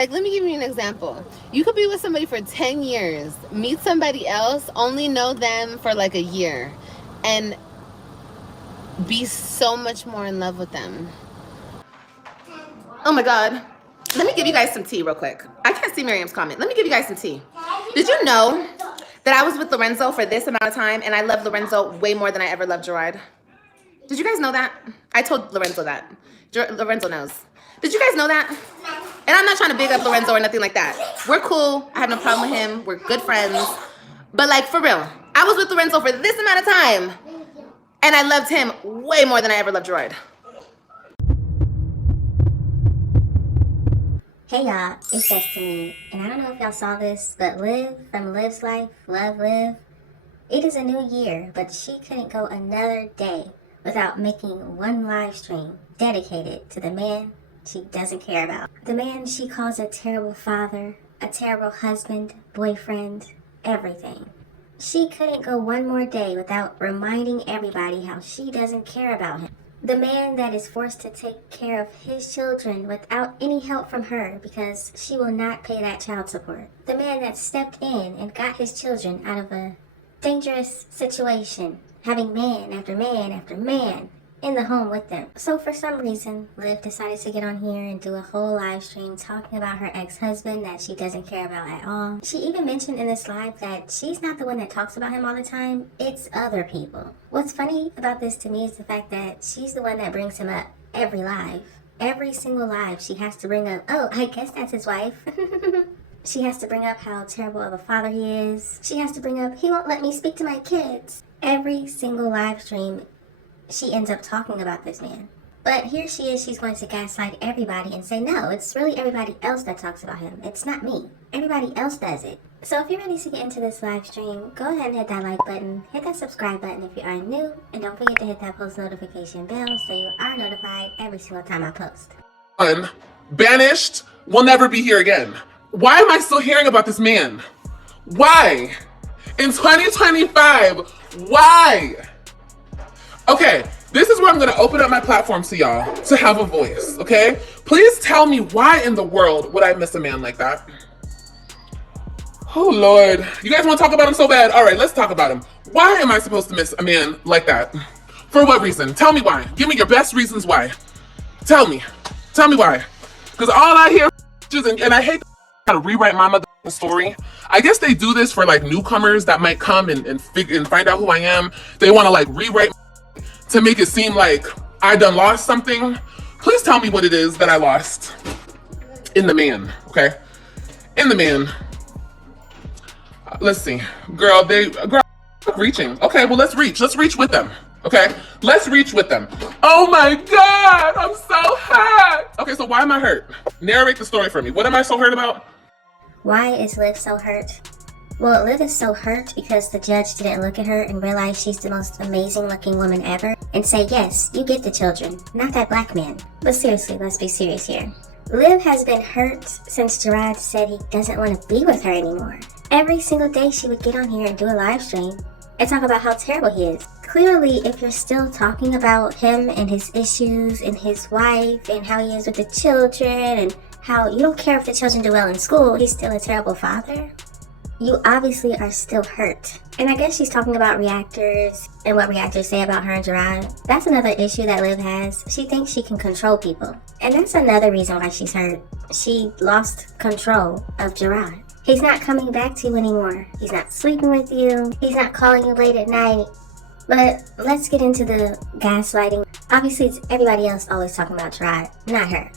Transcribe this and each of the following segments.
Like, let me give you an example. You could be with somebody for 10 years, meet somebody else, only know them for like a year, and be so much more in love with them. Oh my God. Let me give you guys some tea real quick. I can't see Miriam's comment. Let me give you guys some tea. Did you know that I was with Lorenzo for this amount of time and I love Lorenzo way more than I ever loved Jerrod? Did you guys know that? I told Lorenzo that. Lorenzo knows. Did you guys know that? And I'm not trying to big up Lorenzo or nothing like that. We're cool. I have no problem with him. We're good friends. But like, for real, I was with Lorenzo for this amount of time and I loved him way more than I ever loved Jerrod. Hey y'all, it's Destiny, and I don't know if y'all saw this, but Liv from Liv's Life, Love Liv, it is a new year, but she couldn't go another day without making one live stream dedicated to the man she doesn't care about. The man she calls a terrible father, a terrible husband, boyfriend, everything. She couldn't go one more day without reminding everybody how she doesn't care about him. The man that is forced to take care of his children without any help from her because she will not pay that child support. The man that stepped in and got his children out of a dangerous situation, having man after man after man in the home with them. So for some reason, Liv decided to get on here and do a whole live stream talking about her ex-husband that she doesn't care about at all. She even mentioned in this live that she's not the one that talks about him all the time, it's other people. What's funny about this to me is the fact that she's the one that brings him up every live. Every single live she has to bring up, oh, I guess that's his wife. She has to bring up how terrible of a father he is. She has to bring up, he won't let me speak to my kids. Every single live stream she ends up talking about this man. But here she is, she's going to gaslight everybody and say, no, it's really everybody else that talks about him. It's not me. Everybody else does it. So if you're ready to get into this live stream, go ahead and hit that like button, hit that subscribe button if you are new, and don't forget to hit that post notification bell so you are notified every single time I post. Banished, will never be here again. Why am I still hearing about this man? Why? In 2025, why? Okay, this is where I'm gonna open up my platform to y'all to have a voice, okay? Please tell me why in the world would I miss a man like that? Oh Lord, you guys wanna talk about him so bad? All right, let's talk about him. Why am I supposed to miss a man like that? For what reason? Tell me why. Give me your best reasons why. Tell me why. Because all I hear is, and I hate to rewrite my mother's story. I guess they do this for like newcomers that might come and find out who I am. They wanna like rewrite to make it seem like I done lost something. Please tell me what it is that I lost in the man, okay? In the man. Let's see. Girl, reaching. Okay, well, let's reach with them, okay? Let's reach with them. Oh my God, I'm so hurt. Okay, so why am I hurt? Narrate the story for me. What am I so hurt about? Why is Liv so hurt? Well, Liv is so hurt because the judge didn't look at her and realize she's the most amazing looking woman ever and say, yes, you get the children, not that black man. But seriously, let's be serious here. Liv has been hurt since Jerrod said he doesn't want to be with her anymore. Every single day she would get on here and do a live stream and talk about how terrible he is. Clearly, if you're still talking about him and his issues and his wife and how he is with the children and how you don't care if the children do well in school, he's still a terrible father, you obviously are still hurt. And I guess she's talking about reactors and what reactors say about her and Jerrod. That's another issue that Liv has. She thinks she can control people. And that's another reason why she's hurt. She lost control of Jerrod. He's not coming back to you anymore. He's not sleeping with you. He's not calling you late at night. But let's get into the gaslighting. Obviously, it's everybody else always talking about Jerrod, not her.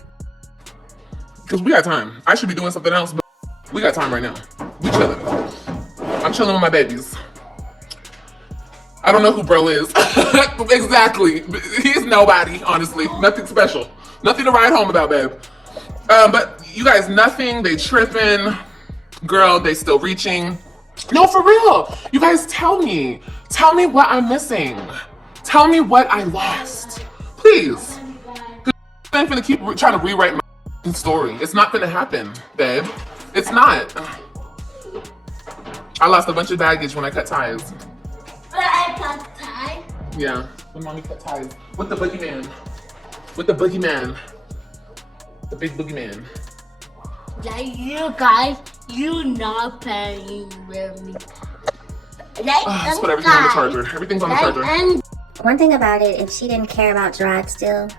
Because we got time. I should be doing something else, but we got time right now. We chilling. I'm chilling with my babies. I don't know who bro is. Exactly. He's nobody, honestly. Nothing special. Nothing to write home about, babe. But you guys, nothing. They tripping. Girl, they still reaching. No, for real. You guys, tell me. Tell me what I'm missing. Tell me what I lost. Please. I'm gonna keep trying to rewrite my story. It's not gonna happen, babe. It's not. I lost a bunch of baggage when I cut ties. But I cut ties? Yeah, when mommy cut ties. With the boogeyman. With the boogeyman. The big boogeyman. Like you guys, you not playing with me. Let's put everything on the charger. Everything's on the charger. One thing about it, if she didn't care about Jerrod still,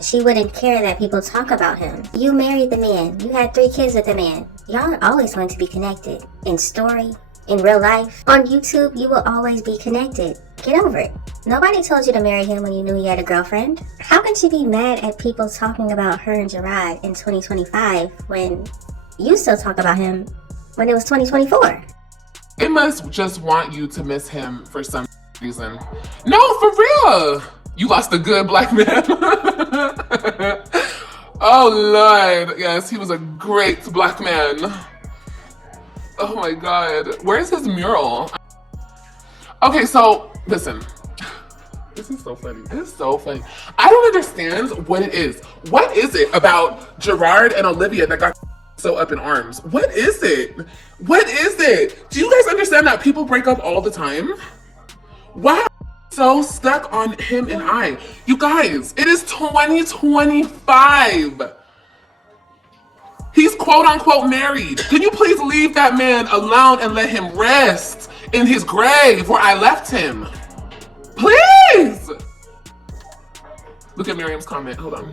she wouldn't care that people talk about him. You married the man. You had 3 kids with the man. Y'all are always going to be connected. In story, in real life. On YouTube, you will always be connected. Get over it. Nobody told you to marry him when you knew he had a girlfriend. How can she be mad at people talking about her and Jerrod in 2025 when you still talk about him when it was 2024? It must just want you to miss him for some reason. No, for real. You lost a good black man. Oh Lord, yes, he was a great black man. Oh my God, where's his mural? Okay, so listen, this is so funny. It's so funny. I don't understand what it is. What is it about Jerrod and Olivia that got so up in arms? What is it? What is it? Do you guys understand that people break up all the time? Why so stuck on him and I? You guys, it is 2025. He's quote unquote married. Can you please leave that man alone and let him rest in his grave where I left him? Please! Look at Miriam's comment, hold on.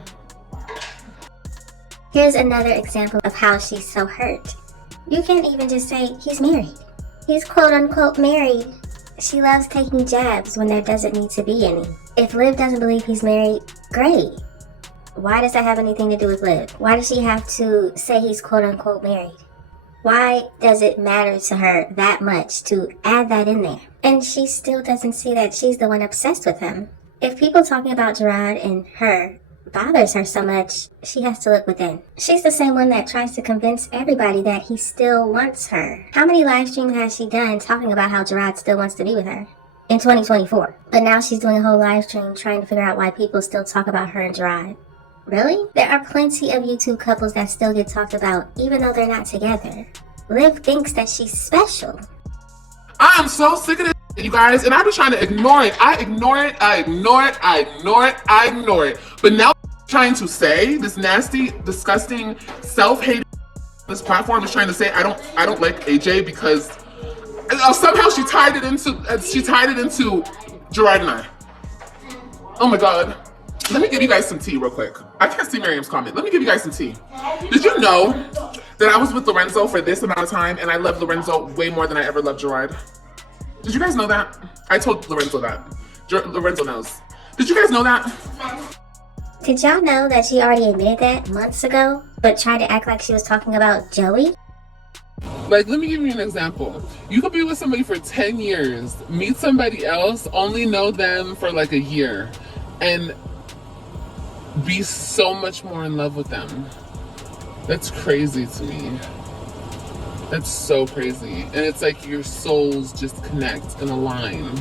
Here's another example of how she's so hurt. You can't even just say he's married. He's quote unquote married. She loves taking jabs when there doesn't need to be any. If Liv doesn't believe he's married, great. Why does that have anything to do with Liv? Why does she have to say he's quote unquote married? Why does it matter to her that much to add that in there? And she still doesn't see that she's the one obsessed with him. If people talking about Jerrod and her bothers her so much, she has to look within. She's the same one that tries to convince everybody that he still wants her. How many live streams has she done talking about how Jerrod still wants to be with her? In 2024. But now she's doing a whole live stream trying to figure out why people still talk about her and Jerrod. Really? There are plenty of YouTube couples that still get talked about even though they're not together. Liv thinks that she's special. I'm so sick of this, you guys, and I've been trying to ignore it. I ignore it. But now trying to say this nasty, disgusting, self-hating this platform is trying to say I don't like AJ because somehow she tied it into Jerrod and I. Oh my God. Let me give you guys some tea real quick. I can't see Miriam's comment. Let me give you guys some tea. Did you know that I was with Lorenzo for this amount of time and I love Lorenzo way more than I ever loved Jerrod? Did you guys know that? I told Lorenzo that. Lorenzo knows. Did you guys know that? Did y'all know that she already admitted that months ago, but tried to act like she was talking about Joey? Like, let me give you an example. You could be with somebody for 10 years, meet somebody else, only know them for like a year, and be so much more in love with them. That's crazy to me. That's so crazy. And it's like your souls just connect and align.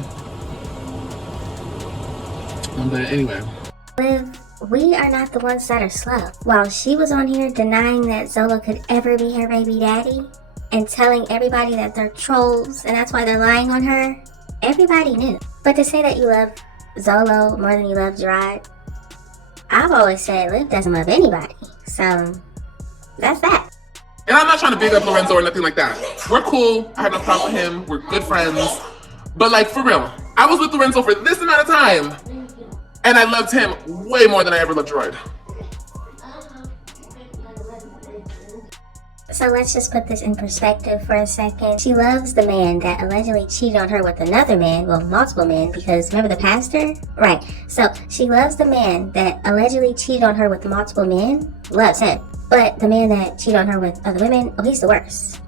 But anyway. Liv, we are not the ones that are slow. While she was on here denying that Zolo could ever be her baby daddy and telling everybody that they're trolls and that's why they're lying on her, everybody knew. But to say that you love Zolo more than you love Jerrod, I've always said Liv doesn't love anybody. So that's that. And I'm not trying to big up Lorenzo or nothing like that. We're cool. I have no problem with him. We're good friends. But like, for real, I was with Lorenzo for this amount of time and I loved him way more than I ever loved Jerrod. So let's just put this in perspective for a second. She loves the man that allegedly cheated on her with another man, well, multiple men, because remember the pastor? Right. So she loves the man that allegedly cheated on her with multiple men, loves him. But the man that cheated on her with other women, oh, he's the worst.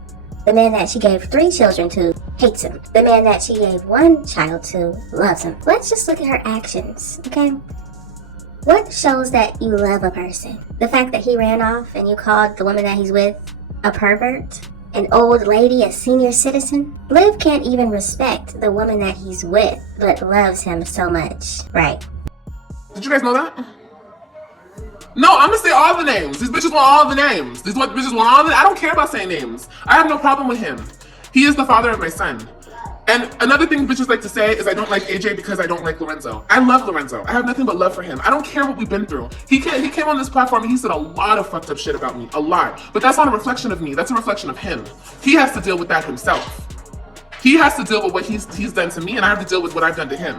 The man that she gave 3 children to hates him. The man that she gave 1 child to loves him. Let's just look at her actions, okay? What shows that you love a person? The fact that he ran off and you called the woman that he's with a pervert? An old lady, a senior citizen? Liv can't even respect the woman that he's with, but loves him so much, right? Did you guys know that? No, I'm gonna say all the names. These bitches want all the names. These bitches want all the. I don't care about saying names. I have no problem with him. He is the father of my son. And another thing bitches like to say is I don't like AJ because I don't like Lorenzo. I love Lorenzo. I have nothing but love for him. I don't care what we've been through. He came on this platform and he said a lot of fucked up shit about me. A lot. But that's not a reflection of me. That's a reflection of him. He has to deal with that himself. He has to deal with what he's done to me, and I have to deal with what I've done to him.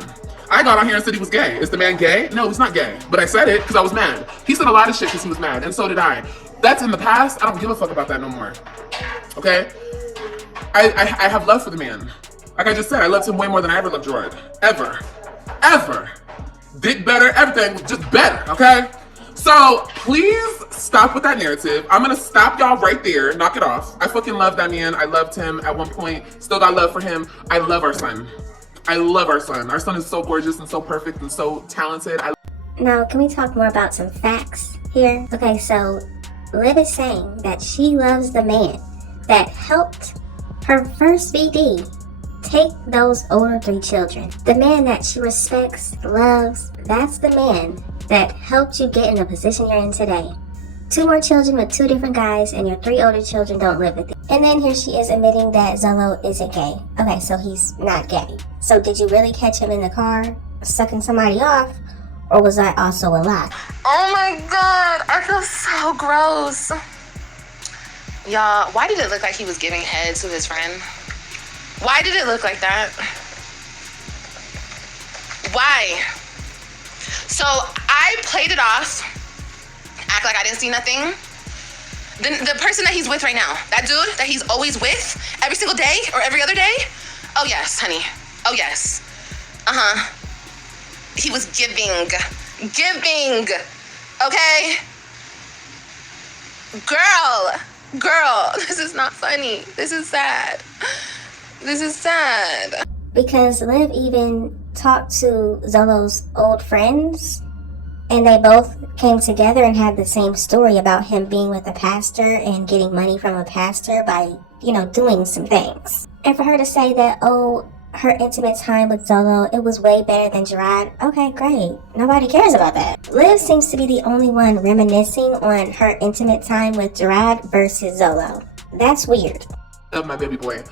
I got on here and said he was gay. Is the man gay? No, he's not gay. But I said it because I was mad. He said a lot of shit because he was mad, and so did I. That's in the past. I don't give a fuck about that no more. Okay? I have love for the man. Like I just said, I loved him way more than I ever loved Jerrod. Ever. Ever. Dick better, everything just better, okay? So, please stop with that narrative. I'm gonna stop y'all right there. Knock it off. I fucking love that man. I loved him at one point. Still got love for him. I love our son. I love our son. Our son is so gorgeous and so perfect and so talented. Now, can we talk more about some facts here? Okay, so Liv is saying that she loves the man that helped her first VD take those older 3 children. The man that she respects, loves, that's the man that helped you get in the position you're in today. 2 more children with 2 different guys, and your 3 older children don't live with you. And then here she is admitting that Zolo isn't gay. Okay, so he's not gay. So did you really catch him in the car sucking somebody off, or was that also a lie? Oh my god, I feel so gross. Y'all, why did it look like he was giving head to his friend? Why did it look like that? Why? So I played it off, act like I didn't see nothing. The person that he's with right now, that dude that he's always with every single day or every other day, oh yes, honey, oh yes, he was giving, okay? Girl, this is not funny. This is sad. This is sad. Because Liv even talked to Zolo's old friends, and they both came together and had the same story about him being with a pastor and getting money from a pastor by, doing some things. And for her to say that, oh, her intimate time with Zolo, it was way better than Jerrod. Okay, great. Nobody cares about that. Liv seems to be the only one reminiscing on her intimate time with Jerrod versus Zolo. That's weird. Love my baby boy.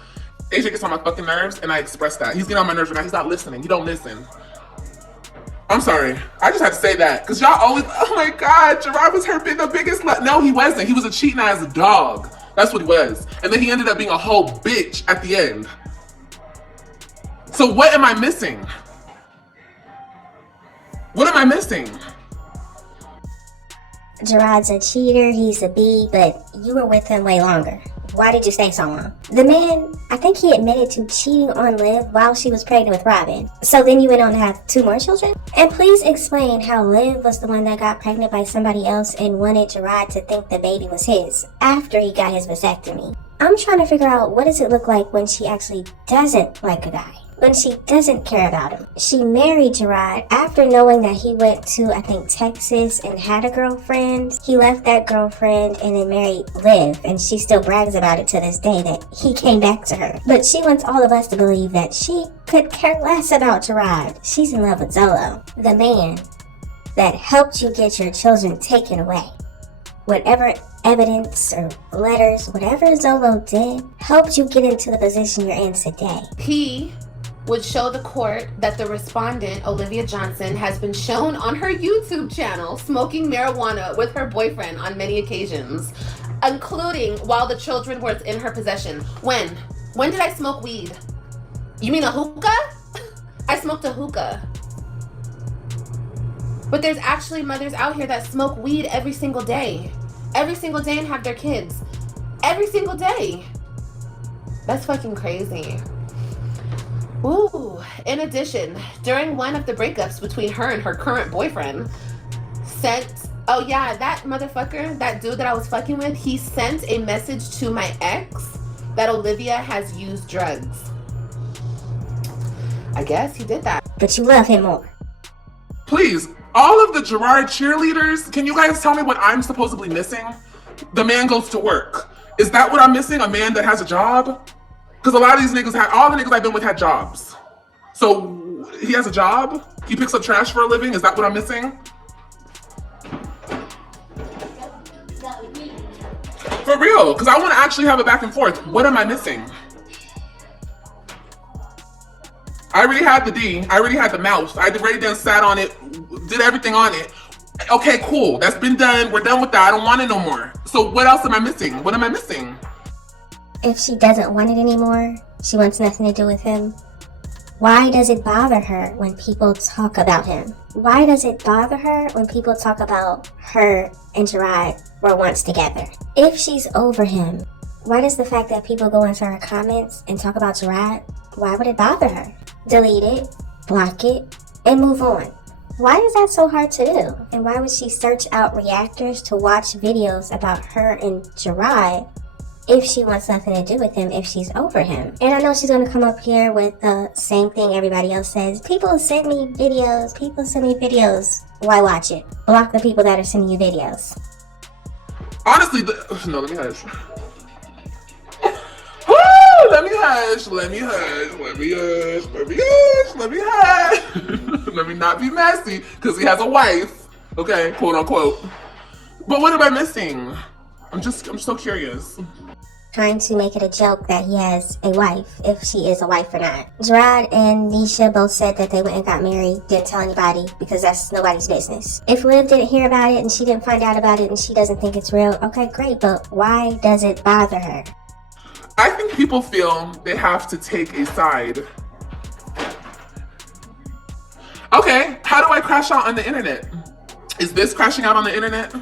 AJ gets on my fucking nerves, and I express that. He's getting on my nerves right now. He's not listening. He don't listen. I'm sorry. I just had to say that. Because y'all always, oh my God, Jerrod was the biggest. No, he wasn't. He was a cheating ass dog. That's what he was. And then he ended up being a whole bitch at the end. So what am I missing? What am I missing? Jerrod's a cheater, he's a B, but you were with him way longer. Why did you stay so long? The man, I think he admitted to cheating on Liv while she was pregnant with Robin. So then you went on to have 2 more children? And please explain how Liv was the one that got pregnant by somebody else and wanted Jerrod to think the baby was his after he got his vasectomy. I'm trying to figure out, what does it look like when she actually doesn't like a guy? When she doesn't care about him. She married Jerrod after knowing that he went to, I think, Texas and had a girlfriend. He left that girlfriend and then married Liv, and she still brags about it to this day that he came back to her. But she wants all of us to believe that she could care less about Jerrod. She's in love with Zolo, the man that helped you get your children taken away. Whatever evidence or letters, whatever Zolo did, helped you get into the position you're in today. He would show the court that the respondent, Olivia Johnson, has been shown on her YouTube channel smoking marijuana with her boyfriend on many occasions, including while the children were in her possession. When? When did I smoke weed? You mean a hookah? I smoked a hookah. But there's actually mothers out here that smoke weed every single day. Every single day and have their kids. Every single day. That's fucking crazy. Ooh. In addition, during one of the breakups between her and her current boyfriend, oh yeah, that motherfucker, that dude that I was fucking with, he sent a message to my ex that Olivia has used drugs. I guess he did that. But you love him more. Please, all of the Jerrod cheerleaders, can you guys tell me what I'm supposedly missing? The man goes to work. Is that what I'm missing? A man that has a job? Because a lot of these niggas all the niggas I've been with had jobs. So he has a job? He picks up trash for a living? Is that what I'm missing? For real, because I want to actually have a back and forth. What am I missing? I already had the D. I already had the mouse. I already done sat on it, did everything on it. Okay, cool. That's been done. We're done with that. I don't want it no more. So what else am I missing? What am I missing? If she doesn't want it anymore, she wants nothing to do with him, why does it bother her when people talk about him? Why does it bother her when people talk about her and Jerrod were once together? If she's over him, why does the fact that people go into her comments and talk about Jerrod, why would it bother her? Delete it, block it, and move on. Why is that so hard to do? And why would she search out reactors to watch videos about her and Jerrod if she wants nothing to do with him, if she's over him? And I know she's going to come up here with the same thing everybody else says. People send me videos. People send me videos. Why watch it? Block the people that are sending you videos. Honestly, no, let me hush. Let me hush. Let me hush. Let me hush. Let me hush. Let me hush. Let me not be messy, because he has a wife. Okay, quote unquote. But what am I missing? I'm so curious. Trying to make it a joke that he has a wife, if she is a wife or not. Jerrod and Nisha both said that they went and got married, didn't tell anybody, because that's nobody's business. If Liv didn't hear about it and she didn't find out about it and she doesn't think it's real, okay, great, but why does it bother her? I think people feel they have to take a side. Okay, how do I crash out on the internet? Is this crashing out on the internet?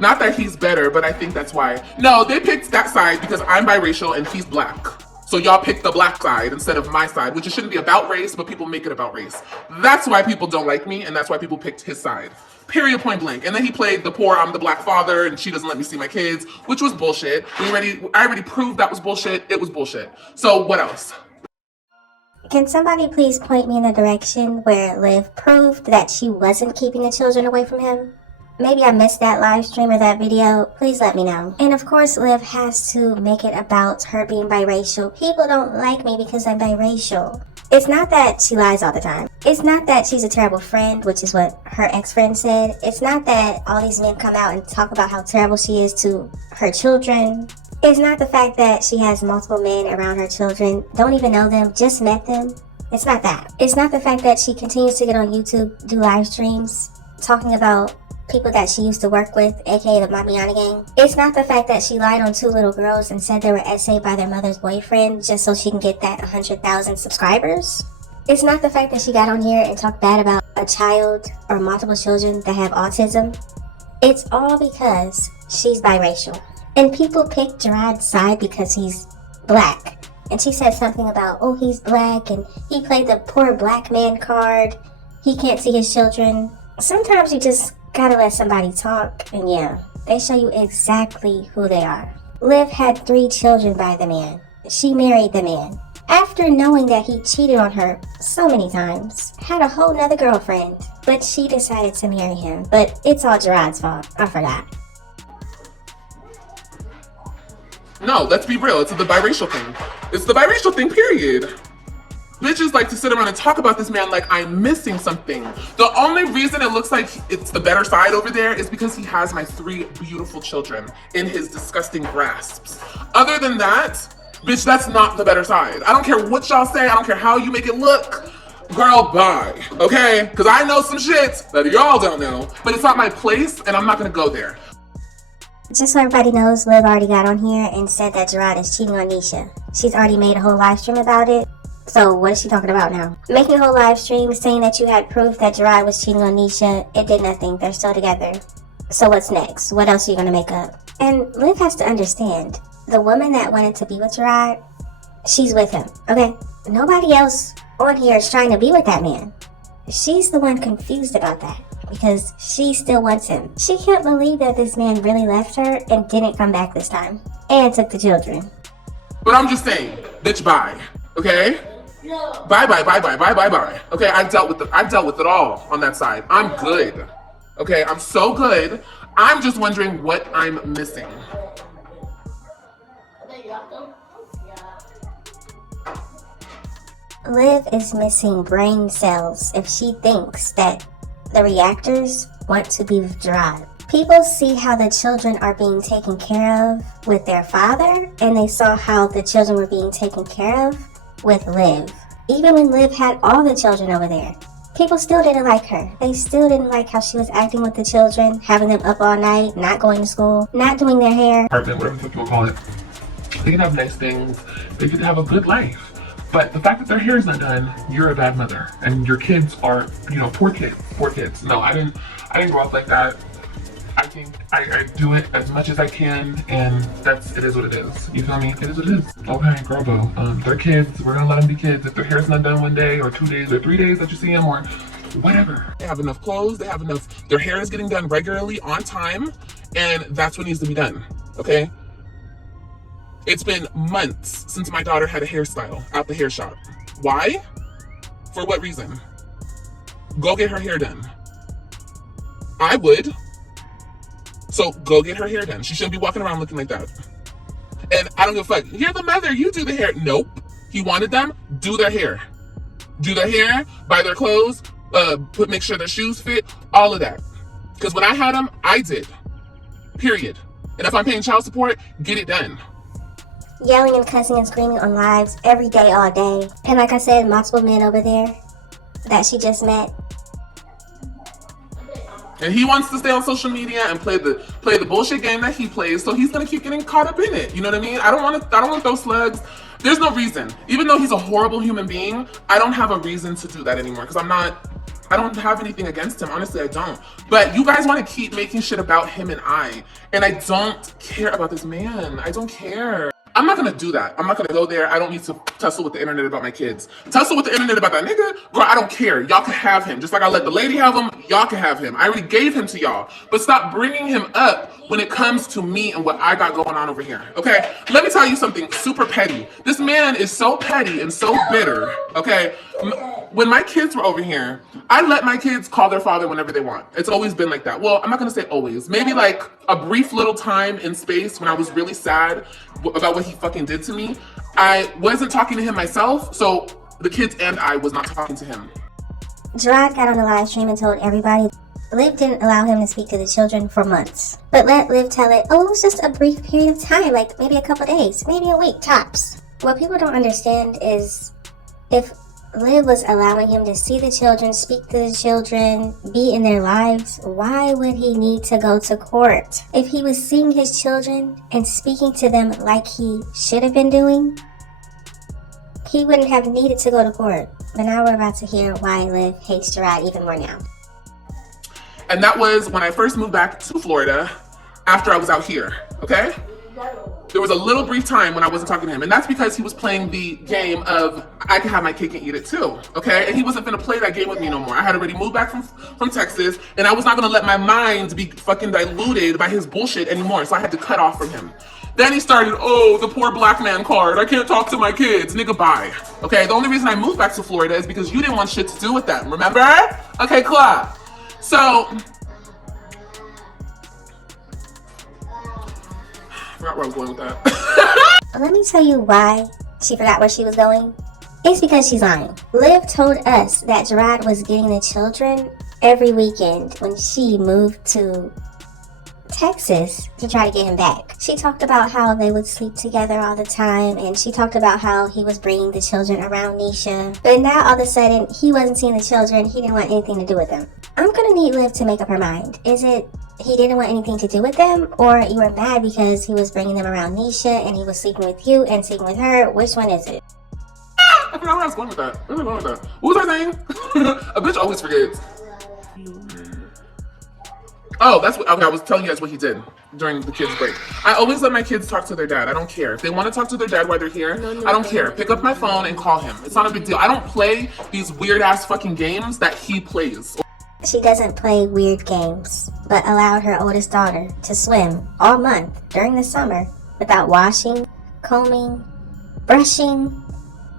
Not that he's better, but I think that's why. No, they picked that side because I'm biracial and he's black. So y'all picked the black side instead of my side, which it shouldn't be about race, but people make it about race. That's why people don't like me, and that's why people picked his side. Period, point blank. And then he played the poor, I'm the black father, and she doesn't let me see my kids, which was bullshit. I already proved that was bullshit. It was bullshit. So what else? Can somebody please point me in the direction where Liv proved that she wasn't keeping the children away from him? Maybe I missed that live stream or that video. Please let me know. And of course, Liv has to make it about her being biracial. People don't like me because I'm biracial. It's not that she lies all the time. It's not that she's a terrible friend, which is what her ex-friend said. It's not that all these men come out and talk about how terrible she is to her children. It's not the fact that she has multiple men around her children, don't even know them, just met them. It's not that. It's not the fact that she continues to get on YouTube, do live streams, talking about people that she used to work with, aka the Mamiana gang. It's not the fact that she lied on 2 little girls and said they were essayed by their mother's boyfriend just so she can get that 100,000 subscribers. It's not the fact that she got on here and talked bad about a child or multiple children that have autism. It's all because she's biracial. And people picked Jerrod's side because he's black. And she said something about, oh, he's black and he played the poor black man card. He can't see his children. Sometimes you just gotta let somebody talk, and yeah, they show you exactly who they are. Liv had 3 children by the man. She married the man. After knowing that he cheated on her so many times, had a whole nother girlfriend, but she decided to marry him. But it's all Jerrod's fault. I forgot. No, let's be real. It's the biracial thing. It's the biracial thing, period. Bitches like to sit around and talk about this man like I'm missing something. The only reason it looks like it's the better side over there is because he has my 3 beautiful children in his disgusting grasps. Other than that, bitch, that's not the better side. I don't care what y'all say. I don't care how you make it look. Girl, bye, okay? Because I know some shit that y'all don't know, but it's not my place and I'm not gonna go there. Just so everybody knows, Liv already got on here and said that Jerrod is cheating on Nisha. She's already made a whole live stream about it. So what is she talking about now? Making a whole live stream saying that you had proof that Jerrod was cheating on Nisha. It did nothing. They're still together. So what's next? What else are you going to make up? And Liv has to understand, the woman that wanted to be with Jerrod, she's with him, okay? Nobody else on here is trying to be with that man. She's the one confused about that because she still wants him. She can't believe that this man really left her and didn't come back this time and took the children. But I'm just saying, bitch, bye, okay? No. Bye. Okay, I've dealt with it all on that side. I'm good. Okay, I'm so good. I'm just wondering what I'm missing. Liv is missing brain cells if she thinks that the reactors want to be with Jerrod. People see how the children are being taken care of with their father, and they saw how the children were being taken care of with Liv. Even when Liv had all the children over there, people still didn't like her. They still didn't like how she was acting with the children, having them up all night, not going to school, not doing their hair. Apartment, whatever the fuck you want to call it. They can have nice things. They can have a good life. But the fact that their hair is not done, you're a bad mother. And your kids are, you know, poor kids. Poor kids. No, I didn't grow up like that. I think I do it as much as I can, and it is what it is. You feel me? It is what it is. Okay, girl boo. They're kids. We're gonna let them be kids. If their hair's not done one day or 2 days or 3 days that you see them or whatever. They have enough clothes. They have enough. Their hair is getting done regularly on time, and that's what needs to be done. Okay? It's been months since my daughter had a hairstyle at the hair shop. Why? For what reason? Go get her hair done. I would. So go get her hair done. She shouldn't be walking around looking like that. And I don't give a fuck. You're the mother. You do the hair. Nope. He wanted them. Do their hair. Do their hair. Buy their clothes. Make sure their shoes fit. All of that. Because when I had them, I did. Period. And if I'm paying child support, get it done. Yelling and cussing and screaming on lives every day, all day. And like I said, multiple men over there that she just met. And he wants to stay on social media and play the bullshit game that he plays, so he's gonna keep getting caught up in it. You know what I mean? I don't want to throw slugs. There's no reason. Even though he's a horrible human being, I don't have a reason to do that anymore because I don't have anything against him. Honestly, I don't. But you guys want to keep making shit about him and I don't care about this man. I don't care. I'm not gonna do that. I'm not gonna go there. I don't need to tussle with the internet about my kids. Tussle with the internet about that nigga? Girl, I don't care. Y'all can have him. Just like I let the lady have him, y'all can have him. I already gave him to y'all. But stop bringing him up when it comes to me and what I got going on over here, okay? Let me tell you something super petty. This man is so petty and so bitter, okay? When my kids were over here, I let my kids call their father whenever they want. It's always been like that. Well, I'm not gonna say always. Maybe like a brief little time in space when I was really sad about what he fucking did to me. I wasn't talking to him myself, so the kids and I was not talking to him. Jerrod got on the live stream and told everybody Liv didn't allow him to speak to the children for months. But let Liv tell it, oh, it was just a brief period of time, like maybe a couple days, maybe a week, tops. What people don't understand is if Liv was allowing him to see the children, speak to the children, be in their lives, why would he need to go to court? If he was seeing his children and speaking to them like he should have been doing, he wouldn't have needed to go to court. But now we're about to hear why Liv hates Jerrod even more now. And that was when I first moved back to Florida after I was out here, okay? There was a little brief time when I wasn't talking to him, and that's because he was playing the game of I can have my cake and eat it too, okay? And he wasn't gonna play that game with me no more. I had already moved back from Texas, and I was not gonna let my mind be fucking diluted by his bullshit anymore, so I had to cut off from him. Then he started, oh, the poor black man card. I can't talk to my kids. Nigga, bye. Okay, the only reason I moved back to Florida is because you didn't want shit to do with them, remember? Okay, clap. So, I forgot where I was going with that. Let me tell you why she forgot where she was going. It's because she's lying. Liv told us that Jerrod was getting the children every weekend when she moved to Texas to try to get him back. She talked about how they would sleep together all the time, and she talked about how he was bringing the children around Nisha. But now all of a sudden, he wasn't seeing the children. He didn't want anything to do with them. I'm gonna need Liv to make up her mind. Is it he didn't want anything to do with them, or you were mad because he was bringing them around Nisha and he was sleeping with you and sleeping with her? Which one is it? I forgot where I was going with that. What was I saying? A bitch always forgets. Oh, that's what, okay, I was telling you guys what he did during the kids' break. I always let my kids talk to their dad. I don't care. If they want to talk to their dad while they're here, I don't care. Pick up my phone and call him. It's not a big deal. I don't play these weird-ass fucking games that he plays. She doesn't play weird games, but allowed her oldest daughter to swim all month during the summer without washing, combing, brushing,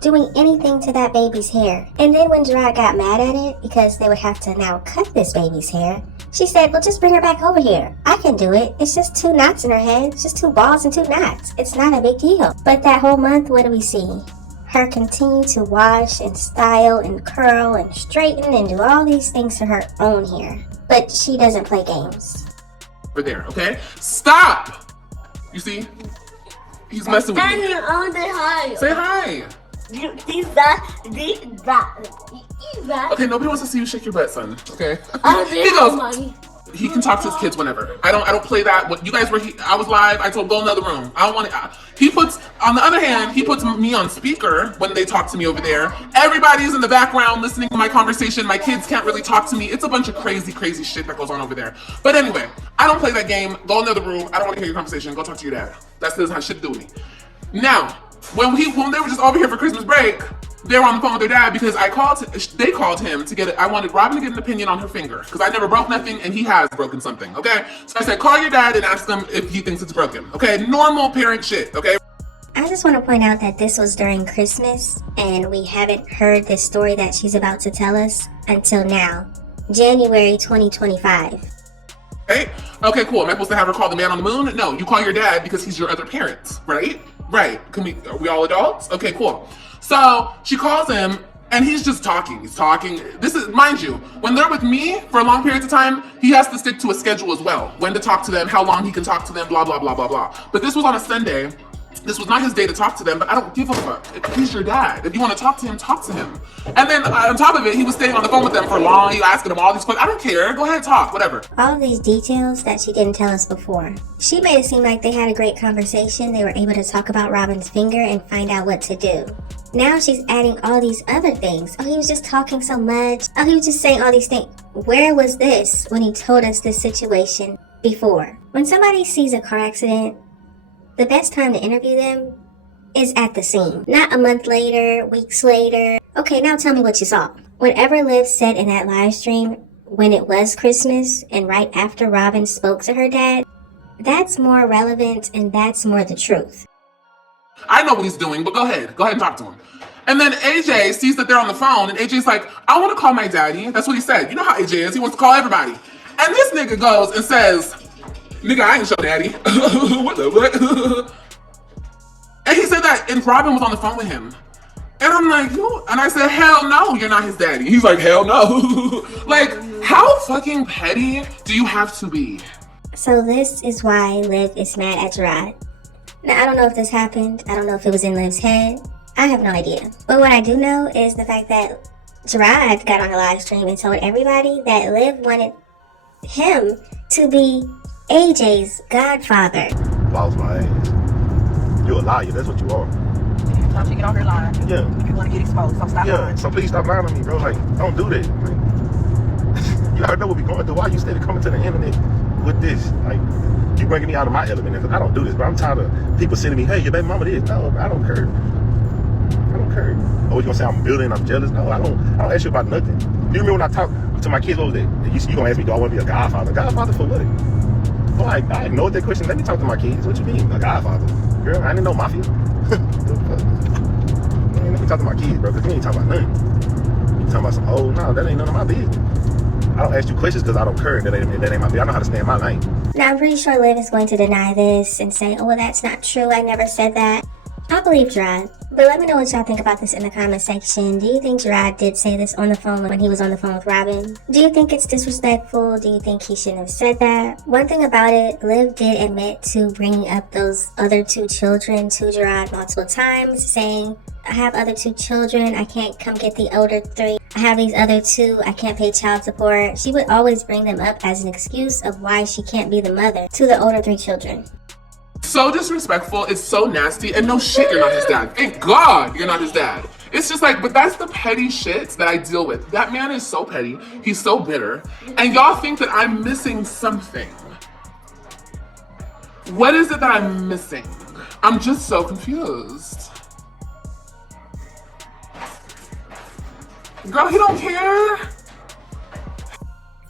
doing anything to that baby's hair. And then when Jerrod got mad at it because they would have to now cut this baby's hair, she said, well, just bring her back over here. I can do it. It's just 2 knots in her head. It's just 2 balls and 2 knots. It's not a big deal. But that whole month, what do we see? Her continue to wash and style and curl and straighten and do all these things to her own hair. But she doesn't play games. Over there, okay? Stop! You see? He's messing with me. On the high. Say hi. Okay, nobody wants to see you shake your butt, son. Okay. I He did goes. money. He can talk to his kids whenever. I don't play that. When you guys were, I was live. I told go in the other room. I don't want to. He puts. On the other hand, he puts me on speaker when they talk to me over there. Everybody's in the background listening to my conversation. My kids can't really talk to me. It's a bunch of crazy shit that goes on over there. But anyway, I don't play that game. Go in the other room. I don't want to hear your conversation. Go talk to your dad. That's how shit do me. Now, when they were just over here for Christmas break, they were on the phone with their dad because they called him to get it. I wanted Robin to get an opinion on her finger because I never broke nothing and he has broken something, okay? So I said, call your dad and ask him if he thinks it's broken, okay? Normal parent shit, okay? I just want to point out that this was during Christmas, and we haven't heard this story that she's about to tell us until now, January 2025. Hey, okay, cool. Am I supposed to have her call the man on the moon? No, you call your dad because he's your other parent, right? Right. Are we all adults? Okay, cool. So she calls him and he's just talking. He's talking. This is, mind you, when they're with me for long periods of time, he has to stick to a schedule as well. When to talk to them, how long he can talk to them, blah, blah, blah, blah, blah. But this was on a Sunday. This was not his day to talk to them, but I don't give a fuck. He's your dad. If you want to talk to him, talk to him. And then on top of it, he was staying on the phone with them for long. He was asking them all these questions. I don't care. Go ahead and talk, whatever. All of these details that she didn't tell us before. She made it seem like they had a great conversation. They were able to talk about Robin's finger and find out what to do. Now she's adding all these other things. Oh, he was just talking so much. Oh, he was just saying all these things. Where was this when he told us this situation before? When somebody sees a car accident, the best time to interview them is at the scene. Not a month later, weeks later. Okay, now tell me what you saw. Whatever Liv said in that live stream when it was Christmas and right after Robin spoke to her dad, that's more relevant and that's more the truth. I know what he's doing, but go ahead and talk to him. And then AJ sees that they're on the phone and AJ's like, I want to call my daddy. That's what he said. You know how AJ is. He wants to call everybody. And this nigga goes and says, nigga, I ain't your daddy. What the what? And he said that, and Robin was on the phone with him. And I'm like, and I said, hell no, you're not his daddy. He's like, hell no. Like, how fucking petty do you have to be? So this is why Liv is mad at Jerrod. Now, I don't know if this happened. I don't know if it was in Liv's head. I have no idea. But what I do know is the fact that Jerrod got on a live stream and told everybody that Liv wanted him to be AJ's godfather. Lost my ass. You're a liar, that's what you are. Time to get on her line. Yeah. If you want to get exposed, so stop lying. So please stop lying on me, bro. Like, don't do that. Like, you already know what we going through. Why you steady coming to the internet with this? Like, you bringing me out of my element. I don't do this, but I'm tired of people sending me, hey, your baby mama this. No, I don't care. I don't care. Oh, you gonna say I'm building, I'm jealous? No, I don't ask you about nothing. Do you remember when I talked to my kids, what was that? You gonna ask me, do I want to be a godfather? Godfather for what? Oh, I ignored that question. Let me talk to my kids. What you mean, a godfather? Girl, I didn't know mafia. Man, let me talk to my kids, bro, because we ain't talking about nothing. You talking about some, oh, no, that ain't none of my business. I don't ask you questions because I don't care. That ain't my business. I know how to stay in my lane. Now, I'm pretty sure Liv is going to deny this and say, oh, well, that's not true. I never said that. I believe Jerrod. But let me know what y'all think about this in the comment section. Do you think Jerrod did say this on the phone when he was on the phone with Robin? Do you think it's disrespectful? Do you think he shouldn't have said that? One thing about it, Liv did admit to bringing up those other two children to Jerrod multiple times, saying, I have other two children. I can't come get the older three. I have these other two. I can't pay child support. She would always bring them up as an excuse of why she can't be the mother to the older three children. So disrespectful, it's so nasty, and no shit, you're not his dad. Thank God you're not his dad. It's just like, but that's the petty shit that I deal with. That man is so petty, he's so bitter, and y'all think that I'm missing something. What is it that I'm missing? I'm just so confused. Girl, he don't care.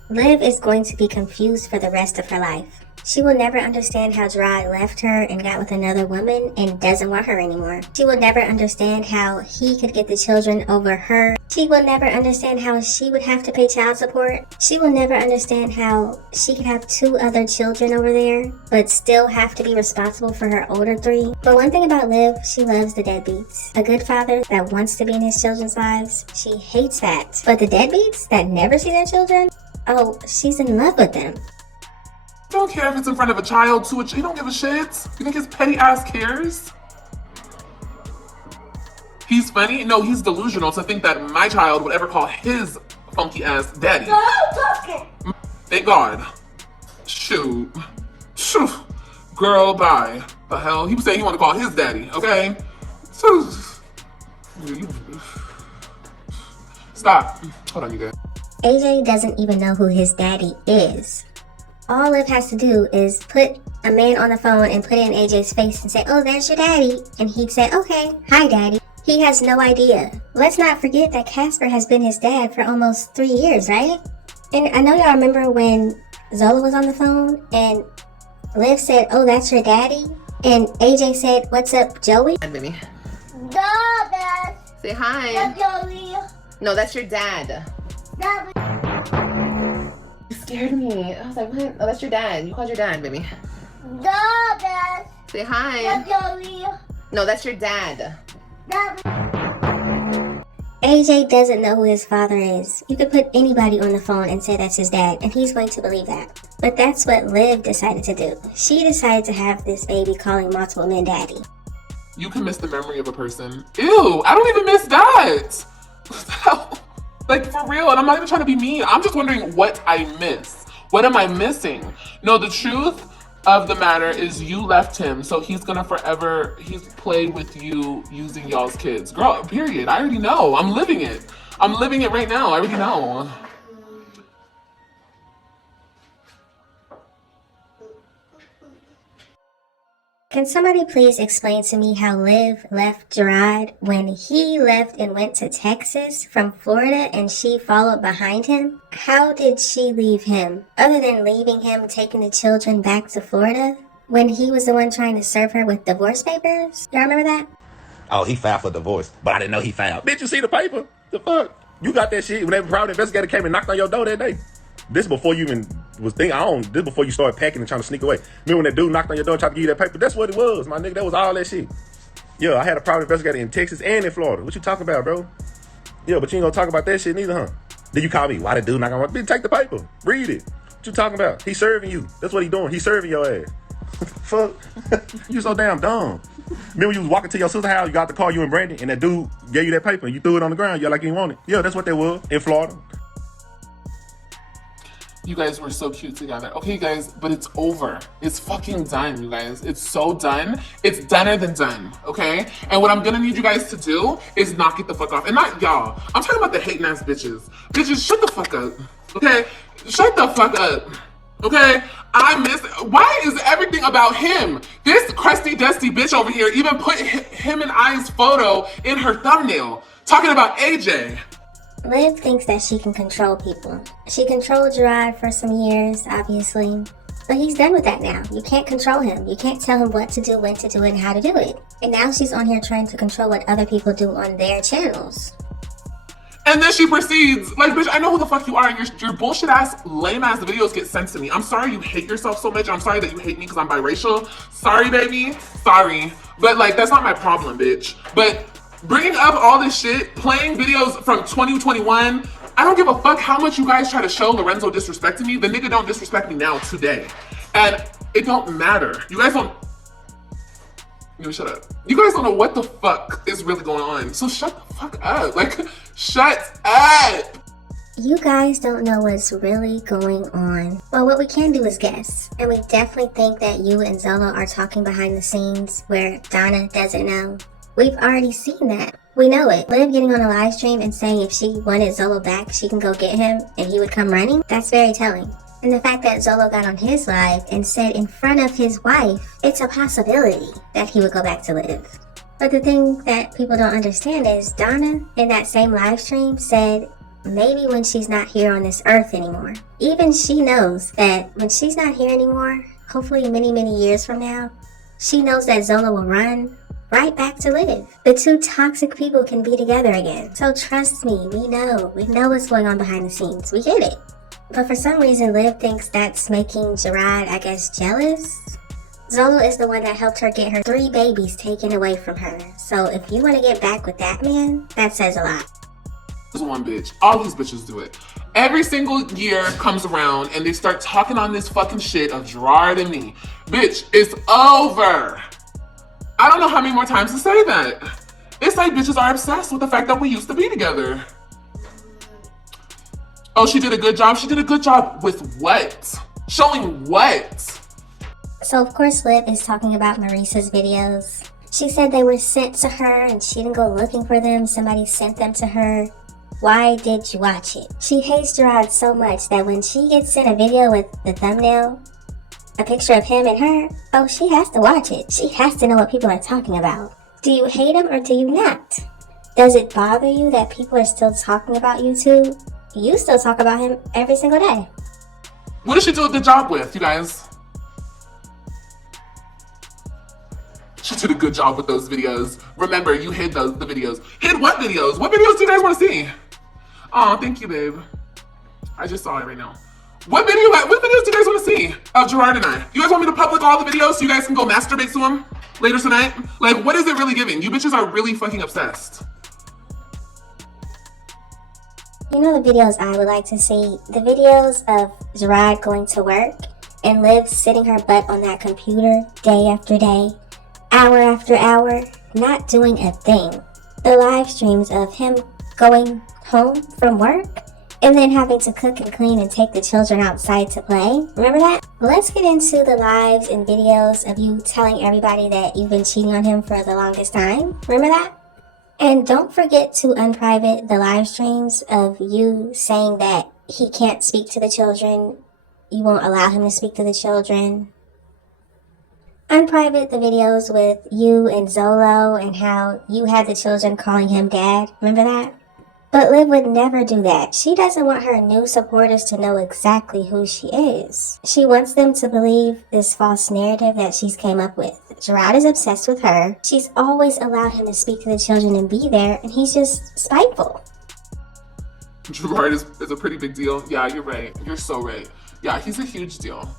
Liv is going to be confused for the rest of her life. She will never understand how Jerrod left her and got with another woman and doesn't want her anymore. She will never understand how he could get the children over her. She will never understand how she would have to pay child support. She will never understand how she could have two other children over there, but still have to be responsible for her older three. But one thing about Liv, she loves the deadbeats. A good father that wants to be in his children's lives, she hates that. But the deadbeats that never see their children, oh, she's in love with them. Don't care if it's in front of a child, he don't give a shit. You think his petty ass cares? He's funny? No, he's delusional to think that my child would ever call his funky ass daddy. Thank God. Shoot. Shoot. Girl, bye. The hell? He was saying he wanted to call his daddy, okay? So, stop. Hold on, you guys. AJ doesn't even know who his daddy is. All Liv has to do is put a man on the phone and put it in AJ's face and say, oh, there's your daddy. And he'd say, okay, hi, daddy. He has no idea. Let's not forget that Casper has been his dad for almost 3 years, right? And I know y'all remember when Zolo was on the phone and Liv said, oh, that's your daddy? And AJ said, what's up, Joey? Hi, baby. Dad. Say hi. Joey. No, that's your dad. You scared me. I was like, what? Oh, that's your dad. You called your dad, baby. Dad. Say hi. Joey. No, that's your dad. AJ doesn't know who his father is. You could put anybody on the phone and say that's his dad, and he's going to believe that. But that's what Liv decided to do. She decided to have this baby calling multiple men daddy. You can miss the memory of a person. Ew, I don't even miss that. Like, for real, and I'm not even trying to be mean. I'm just wondering what I miss. What am I missing? No, the truth of the matter is you left him, so he's gonna forever, he's played with you using y'all's kids. Girl, period. I already know. I'm living it. I'm living it right now. I already know. Can somebody please explain to me how Liv left Jerrod when he left and went to Texas from Florida and she followed behind him? How did she leave him? Other than leaving him taking the children back to Florida when he was the one trying to serve her with divorce papers? Y'all remember that? Oh, he filed for divorce, but I didn't know he filed. Bitch, you see the paper? The fuck? You got that shit when that private investigator came and knocked on your door that day. This before you even was thinking, this before you started packing and trying to sneak away. Remember when that dude knocked on your door and tried to give you that paper? That's what it was, my nigga. That was all that shit. Yeah, I had a private investigator in Texas and in Florida. What you talking about, bro? Yeah, but you ain't gonna talk about that shit neither, huh? Then you call me, why the dude knock on my door? Bitch, take the paper. Read it. What you talking about? He's serving you. That's what he doing. He's serving your ass. Fuck. You so damn dumb. Remember you was walking to your sister's house, you got the car, you and Brandon, and that dude gave you that paper and you threw it on the ground. You're like you didn't want it. Yeah, that's what that was in Florida. You guys were so cute together. Okay, guys, but it's over. It's fucking done, you guys. It's so done. It's doner than done, okay? And what I'm gonna need you guys to do is knock it the fuck off. And not y'all. I'm talking about the hating ass bitches. Bitches, shut the fuck up, okay? Shut the fuck up, okay? Why is everything about him? This crusty, dusty bitch over here even put him and I's photo in her thumbnail, talking about AJ. Liv thinks that she can control people. She controlled Jerrod for some years, obviously. But he's done with that now. You can't control him. You can't tell him what to do, when to do it, and how to do it. And now she's on here trying to control what other people do on their channels. And then she proceeds, like, bitch, I know who the fuck you are, and your bullshit ass, lame ass videos get sent to me. I'm sorry you hate yourself so much. I'm sorry that you hate me because I'm biracial. Sorry, baby. Sorry. But, like, that's not my problem, bitch. But bringing up all this shit, playing videos from 2021, I don't give a fuck how much you guys try to show Lorenzo disrespecting me. The nigga don't disrespect me now, today. And it don't matter. You guys don't... You know, shut up. You guys don't know what the fuck is really going on. So shut the fuck up. Like, shut up. You guys don't know what's really going on. Well, what we can do is guess. And we definitely think that you and Zolo are talking behind the scenes where Donna doesn't know. We've already seen that. We know it. Liv getting on a live stream and saying if she wanted Zolo back, she can go get him and he would come running. That's very telling. And the fact that Zolo got on his live and said in front of his wife, it's a possibility that he would go back to Liv. But the thing that people don't understand is Donna in that same live stream said maybe when she's not here on this earth anymore. Even she knows that when she's not here anymore, hopefully many, many years from now, she knows that Zolo will run right back to Liv. The two toxic people can be together again. So trust me, we know what's going on behind the scenes. We get it. But for some reason, Liv thinks that's making Jerrod, I guess, jealous. Zolo is the one that helped her get her 3 babies taken away from her. So if you want to get back with that man, that says a lot. There's one bitch. All these bitches do it. Every single year comes around and they start talking on this fucking shit of Jerrod and me. Bitch, it's over. I don't know how many more times to say that. It's like bitches are obsessed with the fact that we used to be together. Oh, she did a good job. She did a good job with what? Showing what? So of course Liv is talking about Marissa's videos. She said they were sent to her and she didn't go looking for them. Somebody sent them to her. Why did you watch it? She hates Jerrod so much that when she gets sent a video with the thumbnail, a picture of him and her, oh, she has to watch it. She has to know what people are talking about. Do you hate him or do you not? Does it bother you that people are still talking about you two? You still talk about him every single day. What did she do a good job with, you guys? She did a good job with those videos. Remember, you hid the videos. Hid what videos? What videos do you guys want to see? Oh, thank you, babe. I just saw it right now. What videos do you guys want to see of Jerrod and I? You guys want me to public all the videos so you guys can go masturbate to them later tonight? Like, what is it really giving? You bitches are really fucking obsessed. You know the videos I would like to see? The videos of Jerrod going to work and Liv sitting her butt on that computer day after day, hour after hour, not doing a thing. The live streams of him going home from work and then having to cook and clean and take the children outside to play. Remember that? Let's get into the lives and videos of you telling everybody that you've been cheating on him for the longest time. Remember that? And don't forget to unprivate the live streams of you saying that he can't speak to the children. You won't allow him to speak to the children. Unprivate the videos with you and Zolo and how you had the children calling him dad. Remember that? But Liv would never do that. She doesn't want her new supporters to know exactly who she is. She wants them to believe this false narrative that she's came up with. Jerrod is obsessed with her. She's always allowed him to speak to the children and be there, and he's just spiteful. Jerrod is a pretty big deal. Yeah, you're right. You're so right. Yeah, he's a huge deal.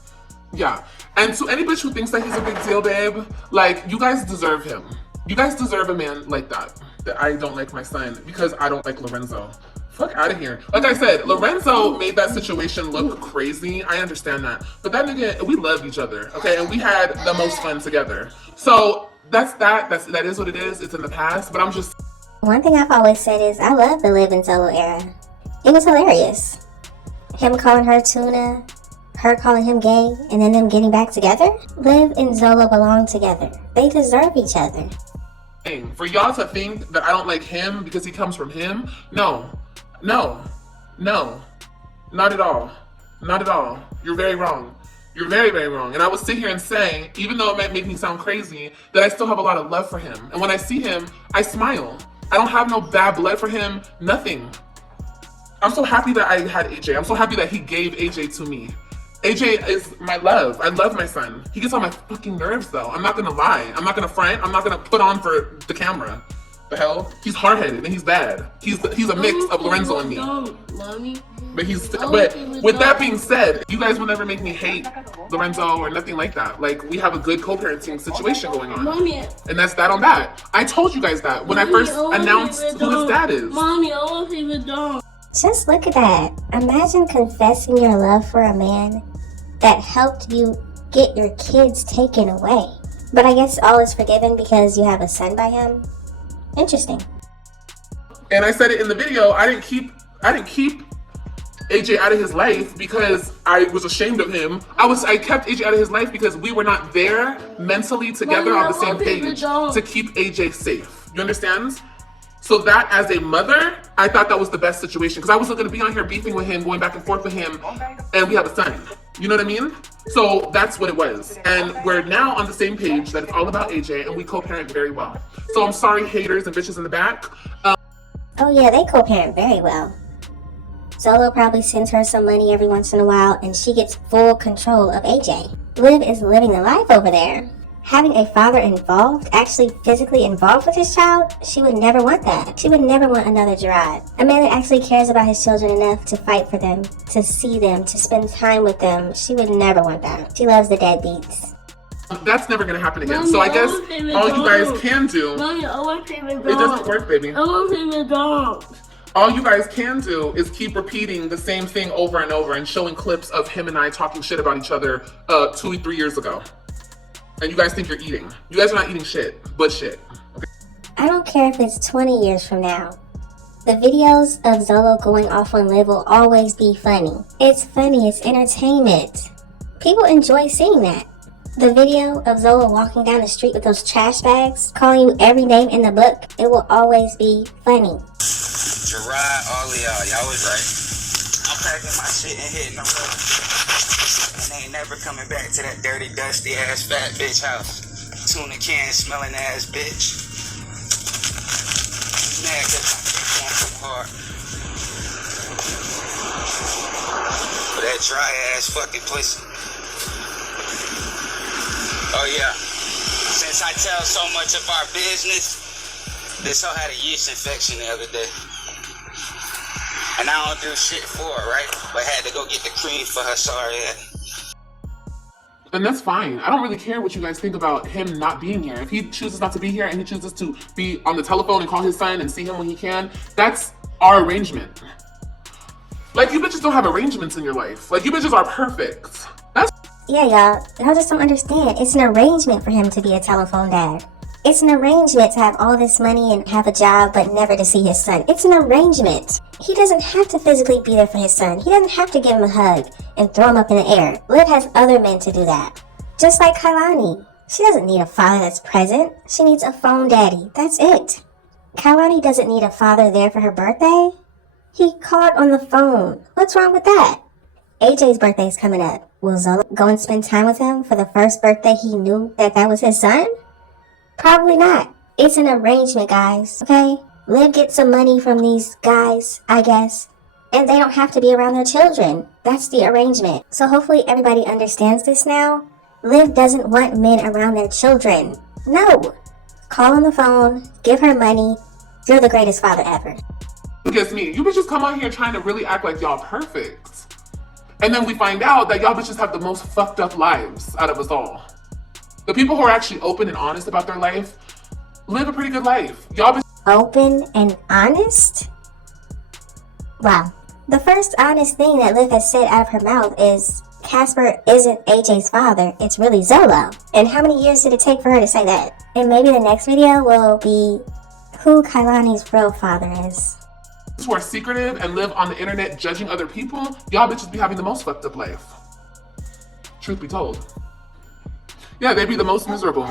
Yeah. And to any bitch who thinks that he's a big deal, babe, like, you guys deserve him. You guys deserve a man like that. That I don't like my son because I don't like Lorenzo. Fuck out of here. Like I said, Lorenzo made that situation look crazy. I understand that. But that nigga, we love each other, okay? And we had the most fun together. So that is what it is. It's in the past, but I'm just... One thing I've always said is I love the Liv and Zolo era. It was hilarious. Him calling her tuna, her calling him gay, and then them getting back together. Liv and Zolo belong together. They deserve each other. For y'all to think that I don't like him because he comes from him, no, not at all. Not at all. You're very wrong. You're very, very wrong. And I would sit here and say, even though it might make me sound crazy, that I still have a lot of love for him. And when I see him, I smile. I don't have no bad blood for him, nothing. I'm so happy that I had AJ. I'm so happy that he gave AJ to me. AJ is my love. I love my son. He gets on my fucking nerves though. I'm not gonna lie. I'm not gonna front. I'm not gonna put on for the camera. The hell? He's hard-headed and he's bad. He's a mix of Lorenzo and me. But with that being said, you guys will never make me hate Lorenzo or nothing like that. Like, we have a good co-parenting situation going on. And that's that on that. I told you guys that when I first announced who his dad is. Mommy, I want to be done. Just look at that. Imagine confessing your love for a man that helped you get your kids taken away. But I guess all is forgiven because you have a son by him. Interesting. And I said it in the video, I didn't keep AJ out of his life because I was ashamed of him. I kept AJ out of his life because we were not there mentally together on the same page to keep AJ safe. You understand? So that, as a mother, I thought that was the best situation because I wasn't going to be on here beefing with him, going back and forth with him, and we have a son. You know what I mean? So that's what it was. And we're now on the same page that it's all about AJ, and we co-parent very well. So I'm sorry, haters and bitches in the back. Oh yeah, they co-parent very well. Zolo probably sends her some money every once in a while, and she gets full control of AJ. Liv is living the life over there. Having a father involved, actually physically involved with his child, she would never want that. She would never want another Jerrod. A man that actually cares about his children enough to fight for them, to see them, to spend time with them. She would never want that. She loves the deadbeats. That's never gonna happen again. So I guess all you guys can do, It doesn't work, baby. I want to be done. All you guys can do is keep repeating the same thing over and over and showing clips of him and I talking shit about each other 2-3 years ago. And you guys think you're eating. You guys are not eating shit, but shit. Okay? I don't care if it's 20 years from now. The videos of Zolo going off on Liv will always be funny. It's funny, it's entertainment. People enjoy seeing that. The video of Zolo walking down the street with those trash bags, calling you every name in the book, it will always be funny. Jerrod, all of y'all was right. I'm packing my shit and hitting the road. And ain't never coming back to that dirty, dusty ass fat bitch house. Tuna can smelling ass bitch. Mad cause I keep going too hard. For that dry ass fucking pussy. Oh yeah. Since I tell so much of our business, this hoe had a yeast infection the other day. And I don't do shit for her, right? But had to go get the cream for her sorry ass. And that's fine. I don't really care what you guys think about him not being here. If he chooses not to be here and he chooses to be on the telephone and call his son and see him when he can, that's our arrangement. Like, you bitches don't have arrangements in your life. Like, you bitches are perfect. That's... Yeah, y'all just don't understand. It's an arrangement for him to be a telephone dad. It's an arrangement to have all this money and have a job but never to see his son. It's an arrangement. He doesn't have to physically be there for his son. He doesn't have to give him a hug and throw him up in the air. Liv has other men to do that. Just like Kailani. She doesn't need a father that's present. She needs a phone daddy. That's it. Kailani doesn't need a father there for her birthday. He called on the phone. What's wrong with that? AJ's birthday's coming up. Will Zolo go and spend time with him for the first birthday he knew that was his son? Probably not. It's an arrangement, guys, okay? Liv gets some money from these guys, I guess, and they don't have to be around their children. That's the arrangement. So hopefully everybody understands this now. Liv doesn't want men around their children. No. Call on the phone, give her money. You're the greatest father ever. Because me, you bitches come on here trying to really act like y'all perfect. And then we find out that y'all bitches have the most fucked up lives out of us all. The people who are actually open and honest about their life live a pretty good life. Y'all bitches... Open and honest? Wow. The first honest thing that Liv has said out of her mouth is Casper isn't AJ's father, it's really Zolo. And how many years did it take for her to say that? And maybe the next video will be who Kailani's real father is. Who are secretive and live on the internet judging other people, y'all bitches be having the most fucked up life. Truth be told. Yeah, they be the most miserable.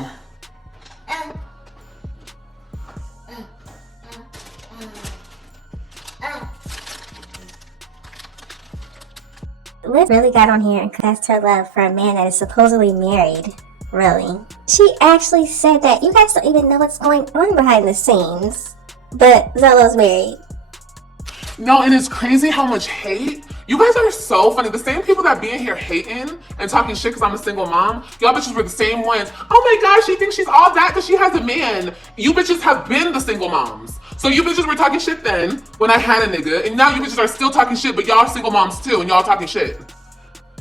Liv really got on here and confessed her love for a man that is supposedly married. Really. She actually said that you guys don't even know what's going on behind the scenes. But Zolo's married. No, and it's crazy how much hate. You guys are so funny. The same people that be in here hating and talking shit because I'm a single mom, y'all bitches were the same ones. Oh my gosh, she thinks she's all that because she has a man. You bitches have been the single moms. So you bitches were talking shit then when I had a nigga, and now you bitches are still talking shit, but y'all are single moms too, and y'all talking shit.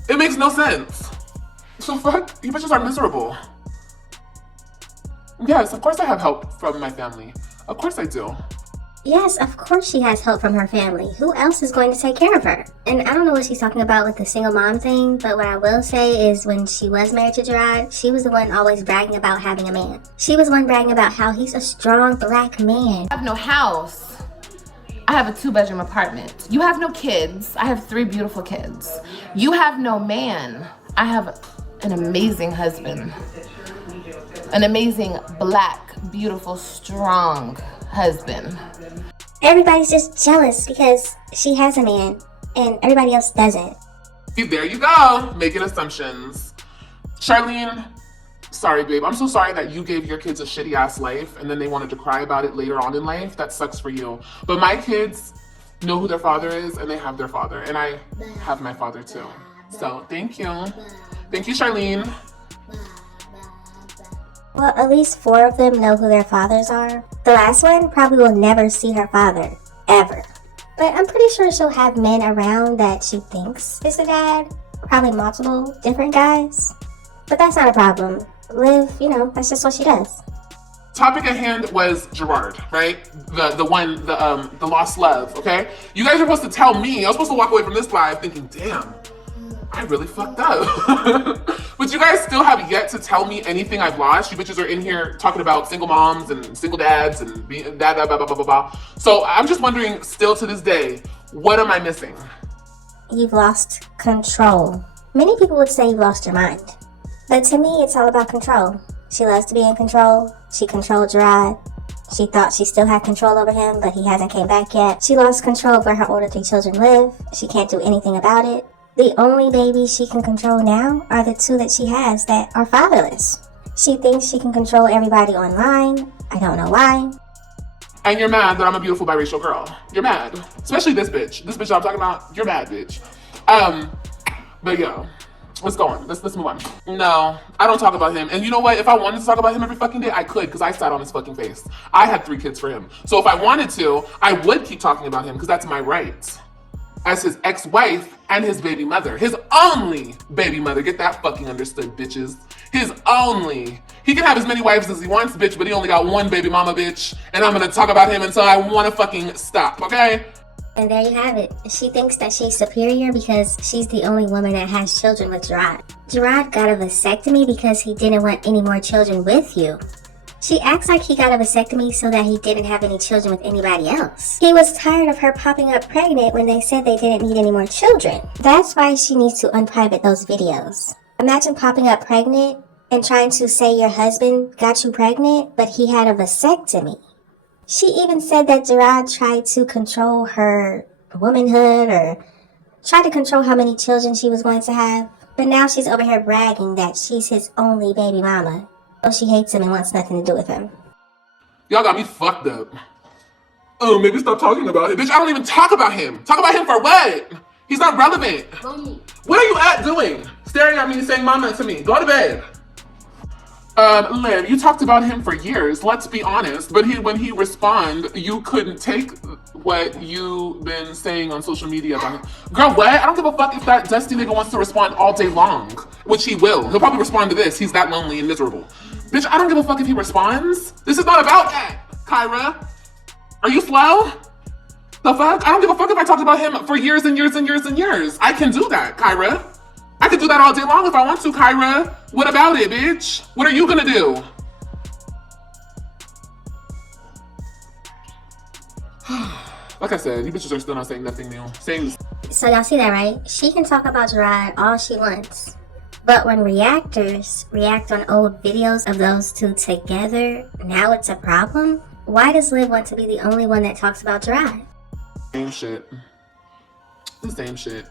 It makes no sense. So fuck, you bitches are miserable. Yes, of course I have help from my family. Of course I do. Yes, of course she has help from her family. Who else is going to take care of her? And I don't know what she's talking about with the single mom thing, but what I will say is when she was married to Jerrod, she was the one always bragging about having a man. She was the one bragging about how he's a strong black man. I have no house. I have a 2-bedroom apartment. You have no kids. I have 3 beautiful kids. You have no man. I have an amazing husband. An amazing black, beautiful, strong husband. Everybody's just jealous because she has a man and everybody else doesn't. There you go, making assumptions. Charlene, sorry babe, I'm so sorry that you gave your kids a shitty ass life and then they wanted to cry about it later on in life. That sucks for you. But my kids know who their father is and they have their father, and I have my father too. So thank you. Thank you, Charlene. Well, at least 4 of them know who their fathers are. The last one probably will never see her father, ever. But I'm pretty sure she'll have men around that she thinks is the dad. Probably multiple different guys. But that's not a problem. Liv, you know, that's just what she does. Topic at hand was Jerrod, right? The lost love, okay? You guys are supposed to tell me. I was supposed to walk away from this live thinking, damn, I really fucked up. But you guys still have yet to tell me anything I've lost. You bitches are in here talking about single moms and single dads and being blah, blah, blah, blah, blah, blah. So I'm just wondering, still to this day, what am I missing? You've lost control. Many people would say you've lost your mind. But to me, it's all about control. She loves to be in control. She controlled Jerrod. She thought she still had control over him, but he hasn't came back yet. She lost control of where her older 3 children live. She can't do anything about it. The only babies she can control now are the 2 that she has that are fatherless. She thinks she can control everybody online. I don't know why. And you're mad that I'm a beautiful biracial girl. You're mad. Especially this bitch. This bitch I'm talking about, you're mad, bitch. But yeah, let's go on. Let's move on. No, I don't talk about him. And you know what? If I wanted to talk about him every fucking day, I could, because I sat on his fucking face. I had 3 kids for him. So if I wanted to, I would keep talking about him, because that's my right. As his ex-wife and his baby mother. His only baby mother. Get that fucking understood, bitches. His only. He can have as many wives as he wants, bitch, but he only got 1 baby mama, bitch. And I'm gonna talk about him until I wanna fucking stop, okay? And there you have it. She thinks that she's superior because she's the only woman that has children with Jerrod. Jerrod got a vasectomy because he didn't want any more children with you. She acts like he got a vasectomy so that he didn't have any children with anybody else. He was tired of her popping up pregnant when they said they didn't need any more children. That's why she needs to unprivate those videos. Imagine popping up pregnant and trying to say your husband got you pregnant, but he had a vasectomy. She even said that Jerrod tried to control her womanhood or tried to control how many children she was going to have. But now she's over here bragging that she's his only baby mama. Oh, she hates him and wants nothing to do with him. Y'all got me fucked up. Oh, maybe stop talking about it. Bitch, I don't even talk about him. Talk about him for what? He's not relevant. Mommy. What are you doing? Staring at me and saying mama to me. Go to bed. Liv, you talked about him for years, let's be honest. But when he respond, you couldn't take what you've been saying on social media about him. Girl, what? I don't give a fuck if that dusty nigga wants to respond all day long. Which he will. He'll probably respond to this. He's that lonely and miserable. Bitch, I don't give a fuck if he responds. This is not about that, Kyra. Are you slow? The fuck? I don't give a fuck if I talked about him for years and years and years and years. I can do that, Kyra. I could do that all day long if I want to, Kyra. What about it, bitch? What are you gonna do? Like I said, you bitches are still not saying nothing new. So y'all see that, right? She can talk about Jerrod all she wants. But when reactors react on old videos of those 2 together, now it's a problem? Why does Liv want to be the only one that talks about Jerrod? Same shit. The same shit.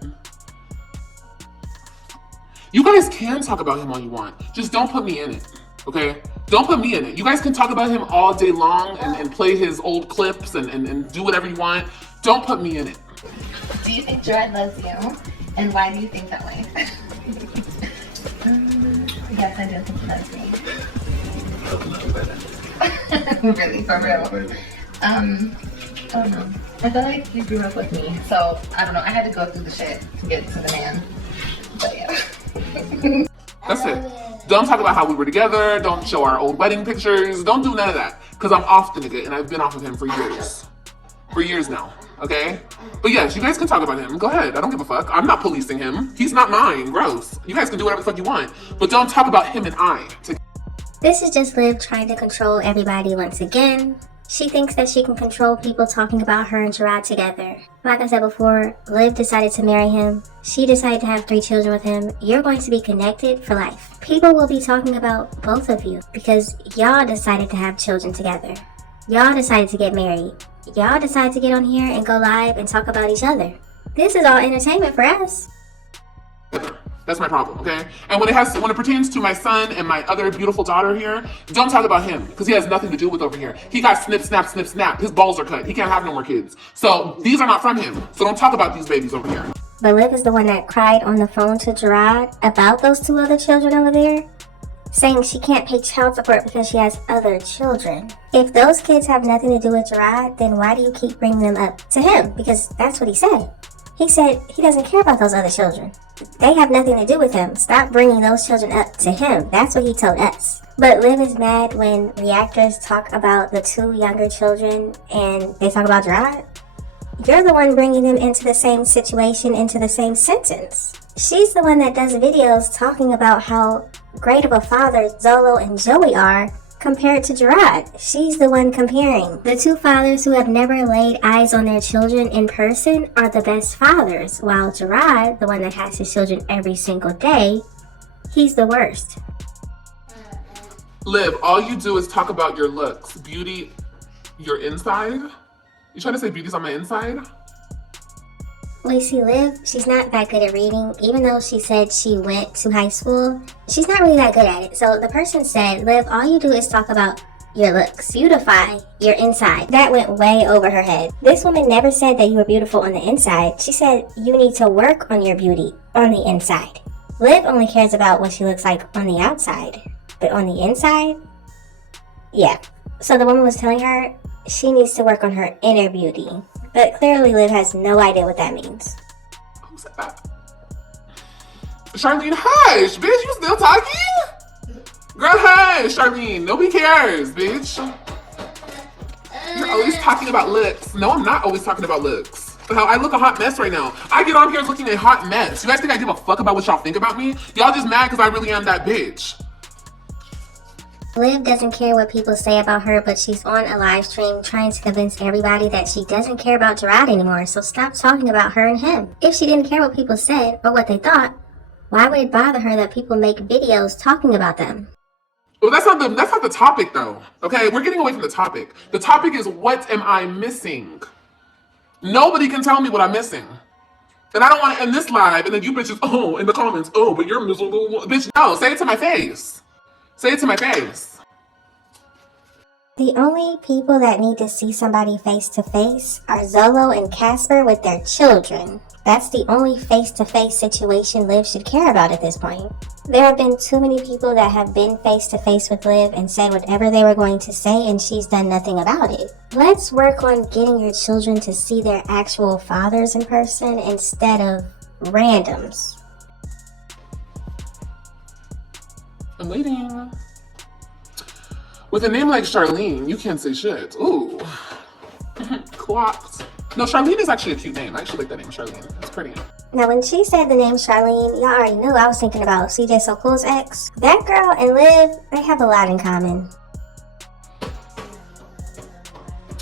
You guys can talk about him all you want. Just don't put me in it, okay? Don't put me in it. You guys can talk about him all day long and play his old clips and do whatever you want. Don't put me in it. Do you think Jerrod loves you? And why do you think that way? Yes, I do think he loves me. Really, for real. I don't know. I feel like you grew up with me, so I don't know. I had to go through the shit to get to the man. But yeah. That's it. Don't talk about how we were together. Don't show our old wedding pictures. Don't do none of that. Because I'm off the nigga and I've been off of him for years. For years now. Okay? But yes, you guys can talk about him. Go ahead. I don't give a fuck. I'm not policing him. He's not mine. Gross. You guys can do whatever the fuck you want. But don't talk about him and I. This is just Liv trying to control everybody once again. She thinks that she can control people talking about her and Jerrod together. Like I said before, Liv decided to marry him. She decided to have 3 children with him. You're going to be connected for life. People will be talking about both of you because y'all decided to have children together. Y'all decided to get married. Y'all decided to get on here and go live and talk about each other. This is all entertainment for us. That's my problem, okay? And when it pertains to my son and my other beautiful daughter here, don't talk about him because he has nothing to do with over here. He got snip, snap, snip, snap. His balls are cut. He can't have no more kids. So these are not from him. So don't talk about these babies over here. But Liv is the one that cried on the phone to Jerrod about those 2 other children over there, saying she can't pay child support because she has other children. If those kids have nothing to do with Jerrod, then why do you keep bringing them up to him? Because that's what he said. He said he doesn't care about those other children. They have nothing to do with him. Stop bringing those children up to him. That's what he told us. But Liv is mad when reactors talk about the 2 younger children and they talk about Jerrod. You're the one bringing them into the same situation, into the same sentence. She's the one that does videos talking about how great of a father Zolo and Joey are compared to Jerrod. She's the one comparing. The two fathers who have never laid eyes on their children in person are the best fathers, while Jerrod, the one that has his children every single day, he's the worst. Liv, all you do is talk about your looks. Beauty, your inside? You trying to say beauty's on my inside? Well, you see, Liv, she's not that good at reading. Even though she said she went to high school, she's not really that good at it. So the person said, Liv, all you do is talk about your looks. Beautify your inside. That went way over her head. This woman never said that you were beautiful on the inside. She said you need to work on your beauty on the inside. Liv only cares about what she looks like on the outside. But on the inside, yeah. So the woman was telling her she needs to work on her inner beauty. But clearly Liv has no idea what that means. Who said that? Charlene, hush, bitch, you still talking? Girl, hush, Charlene, nobody cares, bitch. You're always talking about looks. No, I'm not always talking about looks. Hell, I look a hot mess right now. I get on here looking a hot mess. You guys think I give a fuck about what y'all think about me? Y'all just mad because I really am that bitch. Liv doesn't care what people say about her, but she's on a live stream trying to convince everybody that she doesn't care about Jerrod anymore, so stop talking about her and him. If she didn't care what people said or what they thought, why would it bother her that people make videos talking about them? Well, that's not the topic though, okay? We're getting away from the topic. The topic is, what am I missing? Nobody can tell me what I'm missing. And I don't want to end this live and then you bitches, oh, in the comments, oh, but you're miserable. Bitch, no, say it to my face. Say it to my face. The only people that need to see somebody face to face are Zolo and Casper with their children. That's the only face-to-face situation Liv should care about at this point. There have been too many people that have been face-to-face with Liv and said whatever they were going to say, and she's done nothing about it. Let's work on getting your children to see their actual fathers in person instead of randoms. I'm waiting. With a name like Charlene, you can't say shit. Ooh. Clocked. No, Charlene is actually a cute name. I actually like that name, Charlene. It's pretty. Now, when she said the name Charlene, y'all already knew I was thinking about CJ So Cool's ex. That girl and Liv, they have a lot in common.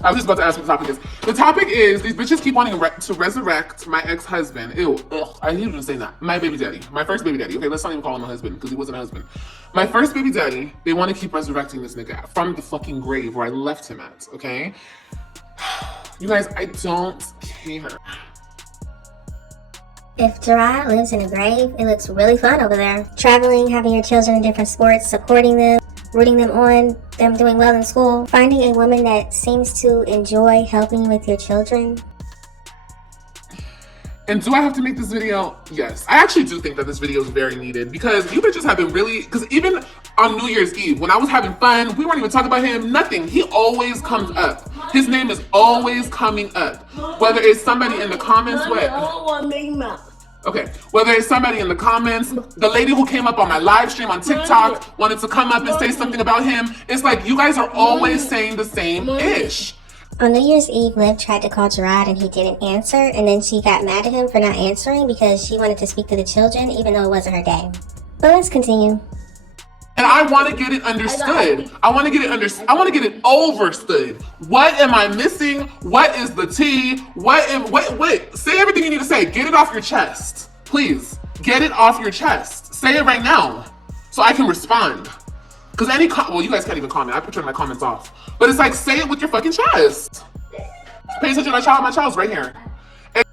I was just about to ask what the topic is. The topic is, these bitches keep wanting to resurrect my ex-husband. Ew, ugh, I hate even saying that. My baby daddy. My first baby daddy. Okay, let's not even call him a husband, because he wasn't a husband. My first baby daddy, they want to keep resurrecting this nigga from the fucking grave where I left him at, okay? You guys, I don't care. If Jerrod lives in a grave, it looks really fun over there. Traveling, having your children in different sports, supporting them, rooting them on, them doing well in school, finding a woman that seems to enjoy helping you with your children. And do I have to make this video? Yes. I actually do think that this video is very needed because you bitches have been really, because even on New Year's Eve, when I was having fun, we weren't even talking about him, nothing. He always comes up. His name is always coming up. Whether it's somebody in the comments, okay, whether it's somebody in the comments, the lady who came up on my live stream on TikTok wanted to come up and say something about him. It's like you guys are always saying the same ish. On New Year's Eve, Liv tried to call Jerrod and he didn't answer, and then she got mad at him for not answering because she wanted to speak to the children even though it wasn't her day. But let's continue. And I want to get it understood. I want to get it overstood. What am I missing? What is the tea? Wait, say everything you need to say. Get it off your chest. Please, get it off your chest. Say it right now so I can respond. Because well, you guys can't even comment. I turn my comments off. But it's like, say it with your fucking chest. Pay attention to my child. My child's right here. And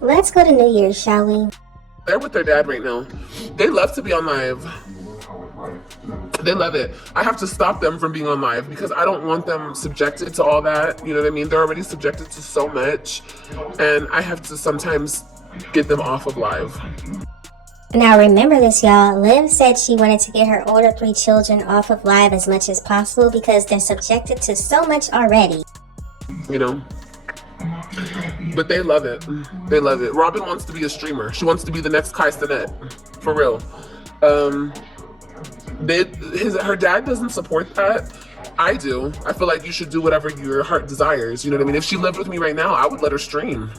let's go to New Year's, shall we? they're with their dad right now. They love to be on live. They love it. I have to stop them from being on live because I don't want them subjected to all that. You know what I mean? They're already subjected to so much. And I have to sometimes get them off of live. Now remember this, y'all. Liv said she wanted to get her older 3 children off of live as much as possible because they're subjected to so much already. You know? But they love it. They love it. Robin wants to be a streamer. She wants to be the next Kai Cenat. For real. Her dad doesn't support that. I do. I feel like you should do whatever your heart desires. You know what I mean? If she lived with me right now, I would let her stream.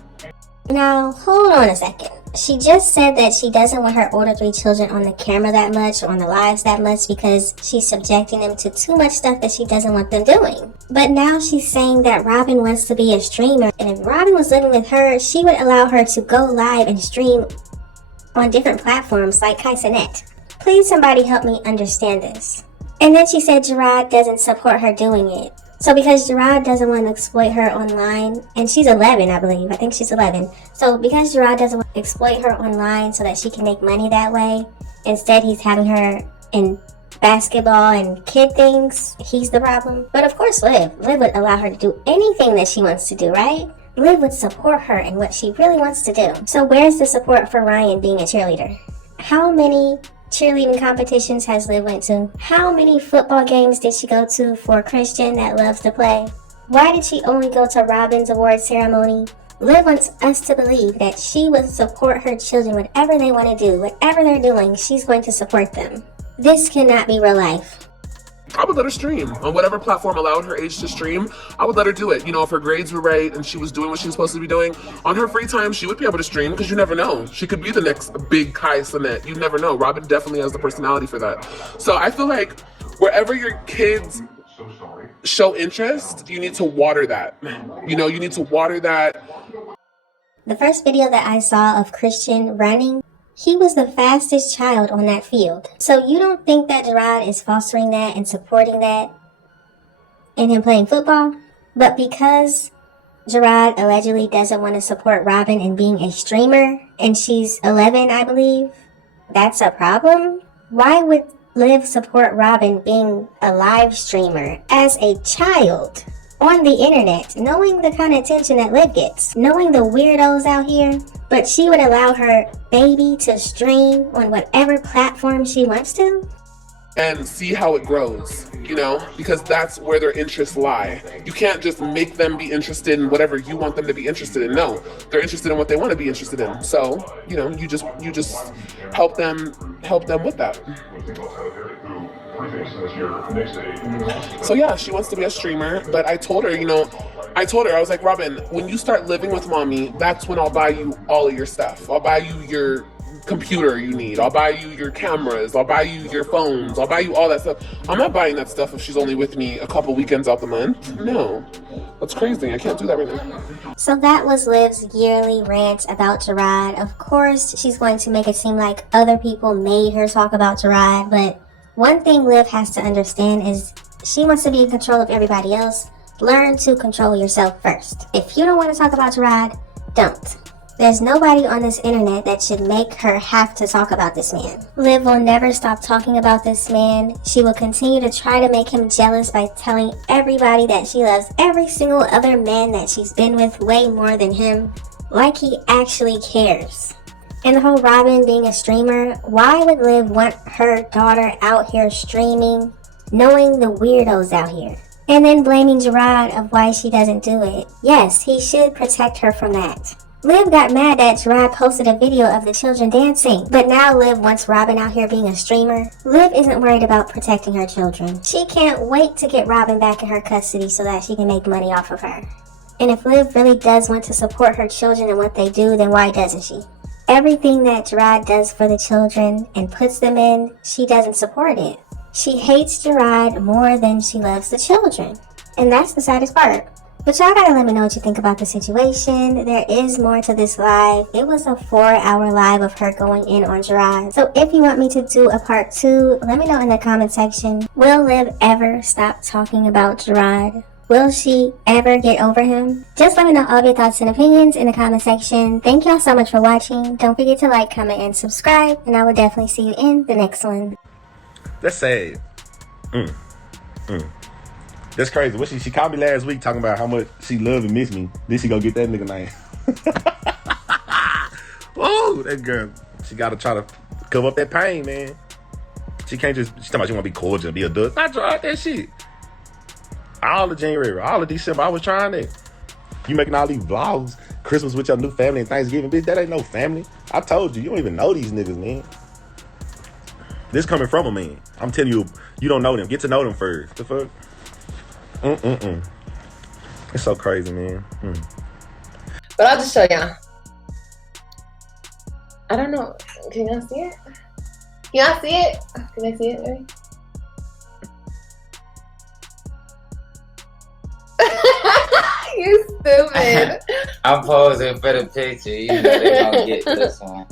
Now, hold on a second. She just said that she doesn't want her older 3 children on the camera that much, or on the lives that much, because she's subjecting them to too much stuff that she doesn't want them doing. But now she's saying that Robin wants to be a streamer, and if Robin was living with her, she would allow her to go live and stream on different platforms like Cashapp. Please somebody help me understand this. And then she said Jerrod doesn't support her doing it. So because Jerrod doesn't want to exploit her online, and she's 11, I believe. I think she's 11. So because Jerrod doesn't want to exploit her online so that she can make money that way, instead he's having her in basketball and kid things, he's the problem. But of course Liv would allow her to do anything that she wants to do, right? Liv would support her in what she really wants to do. So where's the support for Ryan being a cheerleader? How many cheerleading competitions has Liv went to? How many football games did she go to for Christian that loves to play? Why did she only go to Robin's award ceremony? Liv wants us to believe that she would support her children whatever they want to do. Whatever they're doing, she's going to support them. This cannot be real life. I would let her stream on whatever platform allowed her age to stream. I would let her do it. You know, if her grades were right and she was doing what she was supposed to be doing, on her free time, she would be able to stream, because you never know. She could be the next big Kai Cenat. You never know. Robin definitely has the personality for that. So I feel like wherever your kids show interest, you need to water that. You know, you need to water that. The first video that I saw of Christian running, he was the fastest child on that field. So you don't think that Jerrod is fostering that and supporting that in him playing football? But because Jerrod allegedly doesn't want to support Robin in being a streamer, and she's 11, I believe, that's a problem? Why would Liv support Robin being a live streamer as a child on the internet, knowing the kind of attention that Liv gets, knowing the weirdos out here? But she would allow her baby to stream on whatever platform she wants to? And see how it grows, you know, because that's where their interests lie. You can't just make them be interested in whatever you want them to be interested in. No, they're interested in what they want to be interested in. So, you know, you just help them with that. So yeah, she wants to be a streamer, but I told her, I was like, Robin, when you start living with mommy, that's when I'll buy you all of your stuff. I'll buy you your computer you need. I'll buy you your cameras. I'll buy you your phones. I'll buy you all that stuff. I'm not buying that stuff if she's only with me a couple weekends out the month. No, that's crazy. I can't do that right now. So that was Liv's yearly rant about Jerrod. Of course, she's going to make it seem like other people made her talk about Jerrod, but one thing Liv has to understand is she wants to be in control of everybody else. Learn to control yourself first. If you don't want to talk about Jerrod, don't. There's nobody on this internet that should make her have to talk about this man. Liv will never stop talking about this man. She will continue to try to make him jealous by telling everybody that she loves every single other man that she's been with way more than him, like he actually cares. And the whole Robin being a streamer, why would Liv want her daughter out here streaming, knowing the weirdos out here? And then blaming Jerrod of why she doesn't do it. Yes, he should protect her from that. Liv got mad that Jerrod posted a video of the children dancing, but now Liv wants Robin out here being a streamer. Liv isn't worried about protecting her children. She can't wait to get Robin back in her custody so that she can make money off of her. And if Liv really does want to support her children and what they do, then why doesn't she? Everything that Jerrod does for the children and puts them in, she doesn't support it. She hates Jerrod more than she loves the children. And that's the saddest part. But y'all gotta let me know what you think about the situation. There is more to this live. It was a 4-hour live of her going in on Jerrod. So if you want me to do a part 2, let me know in the comment section. Will Liv ever stop talking about Jerrod? Will she ever get over him? Just let me know all of your thoughts and opinions in the comment section. Thank y'all so much for watching. Don't forget to like, comment, and subscribe. And I will definitely see you in the next one. That's sad. That's crazy. What she called me last week talking about how much she love and miss me. Then she go get that nigga name. Whoa, that girl. She gotta try to cover up that pain, man. She can't just, she talking about she wanna be cordial and be a duck. I tried that shit. All of January, all of December, I was trying that. You making all these vlogs, Christmas with your new family and Thanksgiving, bitch, that ain't no family. I told you, you don't even know these niggas, man. This coming from a man. I'm telling you, you don't know them. Get to know them first. The fuck? It's so crazy, man. But I'll just show y'all. I don't know. Can y'all see it? Can y'all see it? Can I see it, maybe? You stupid. I'm posing for the picture. You know they gonna get this one.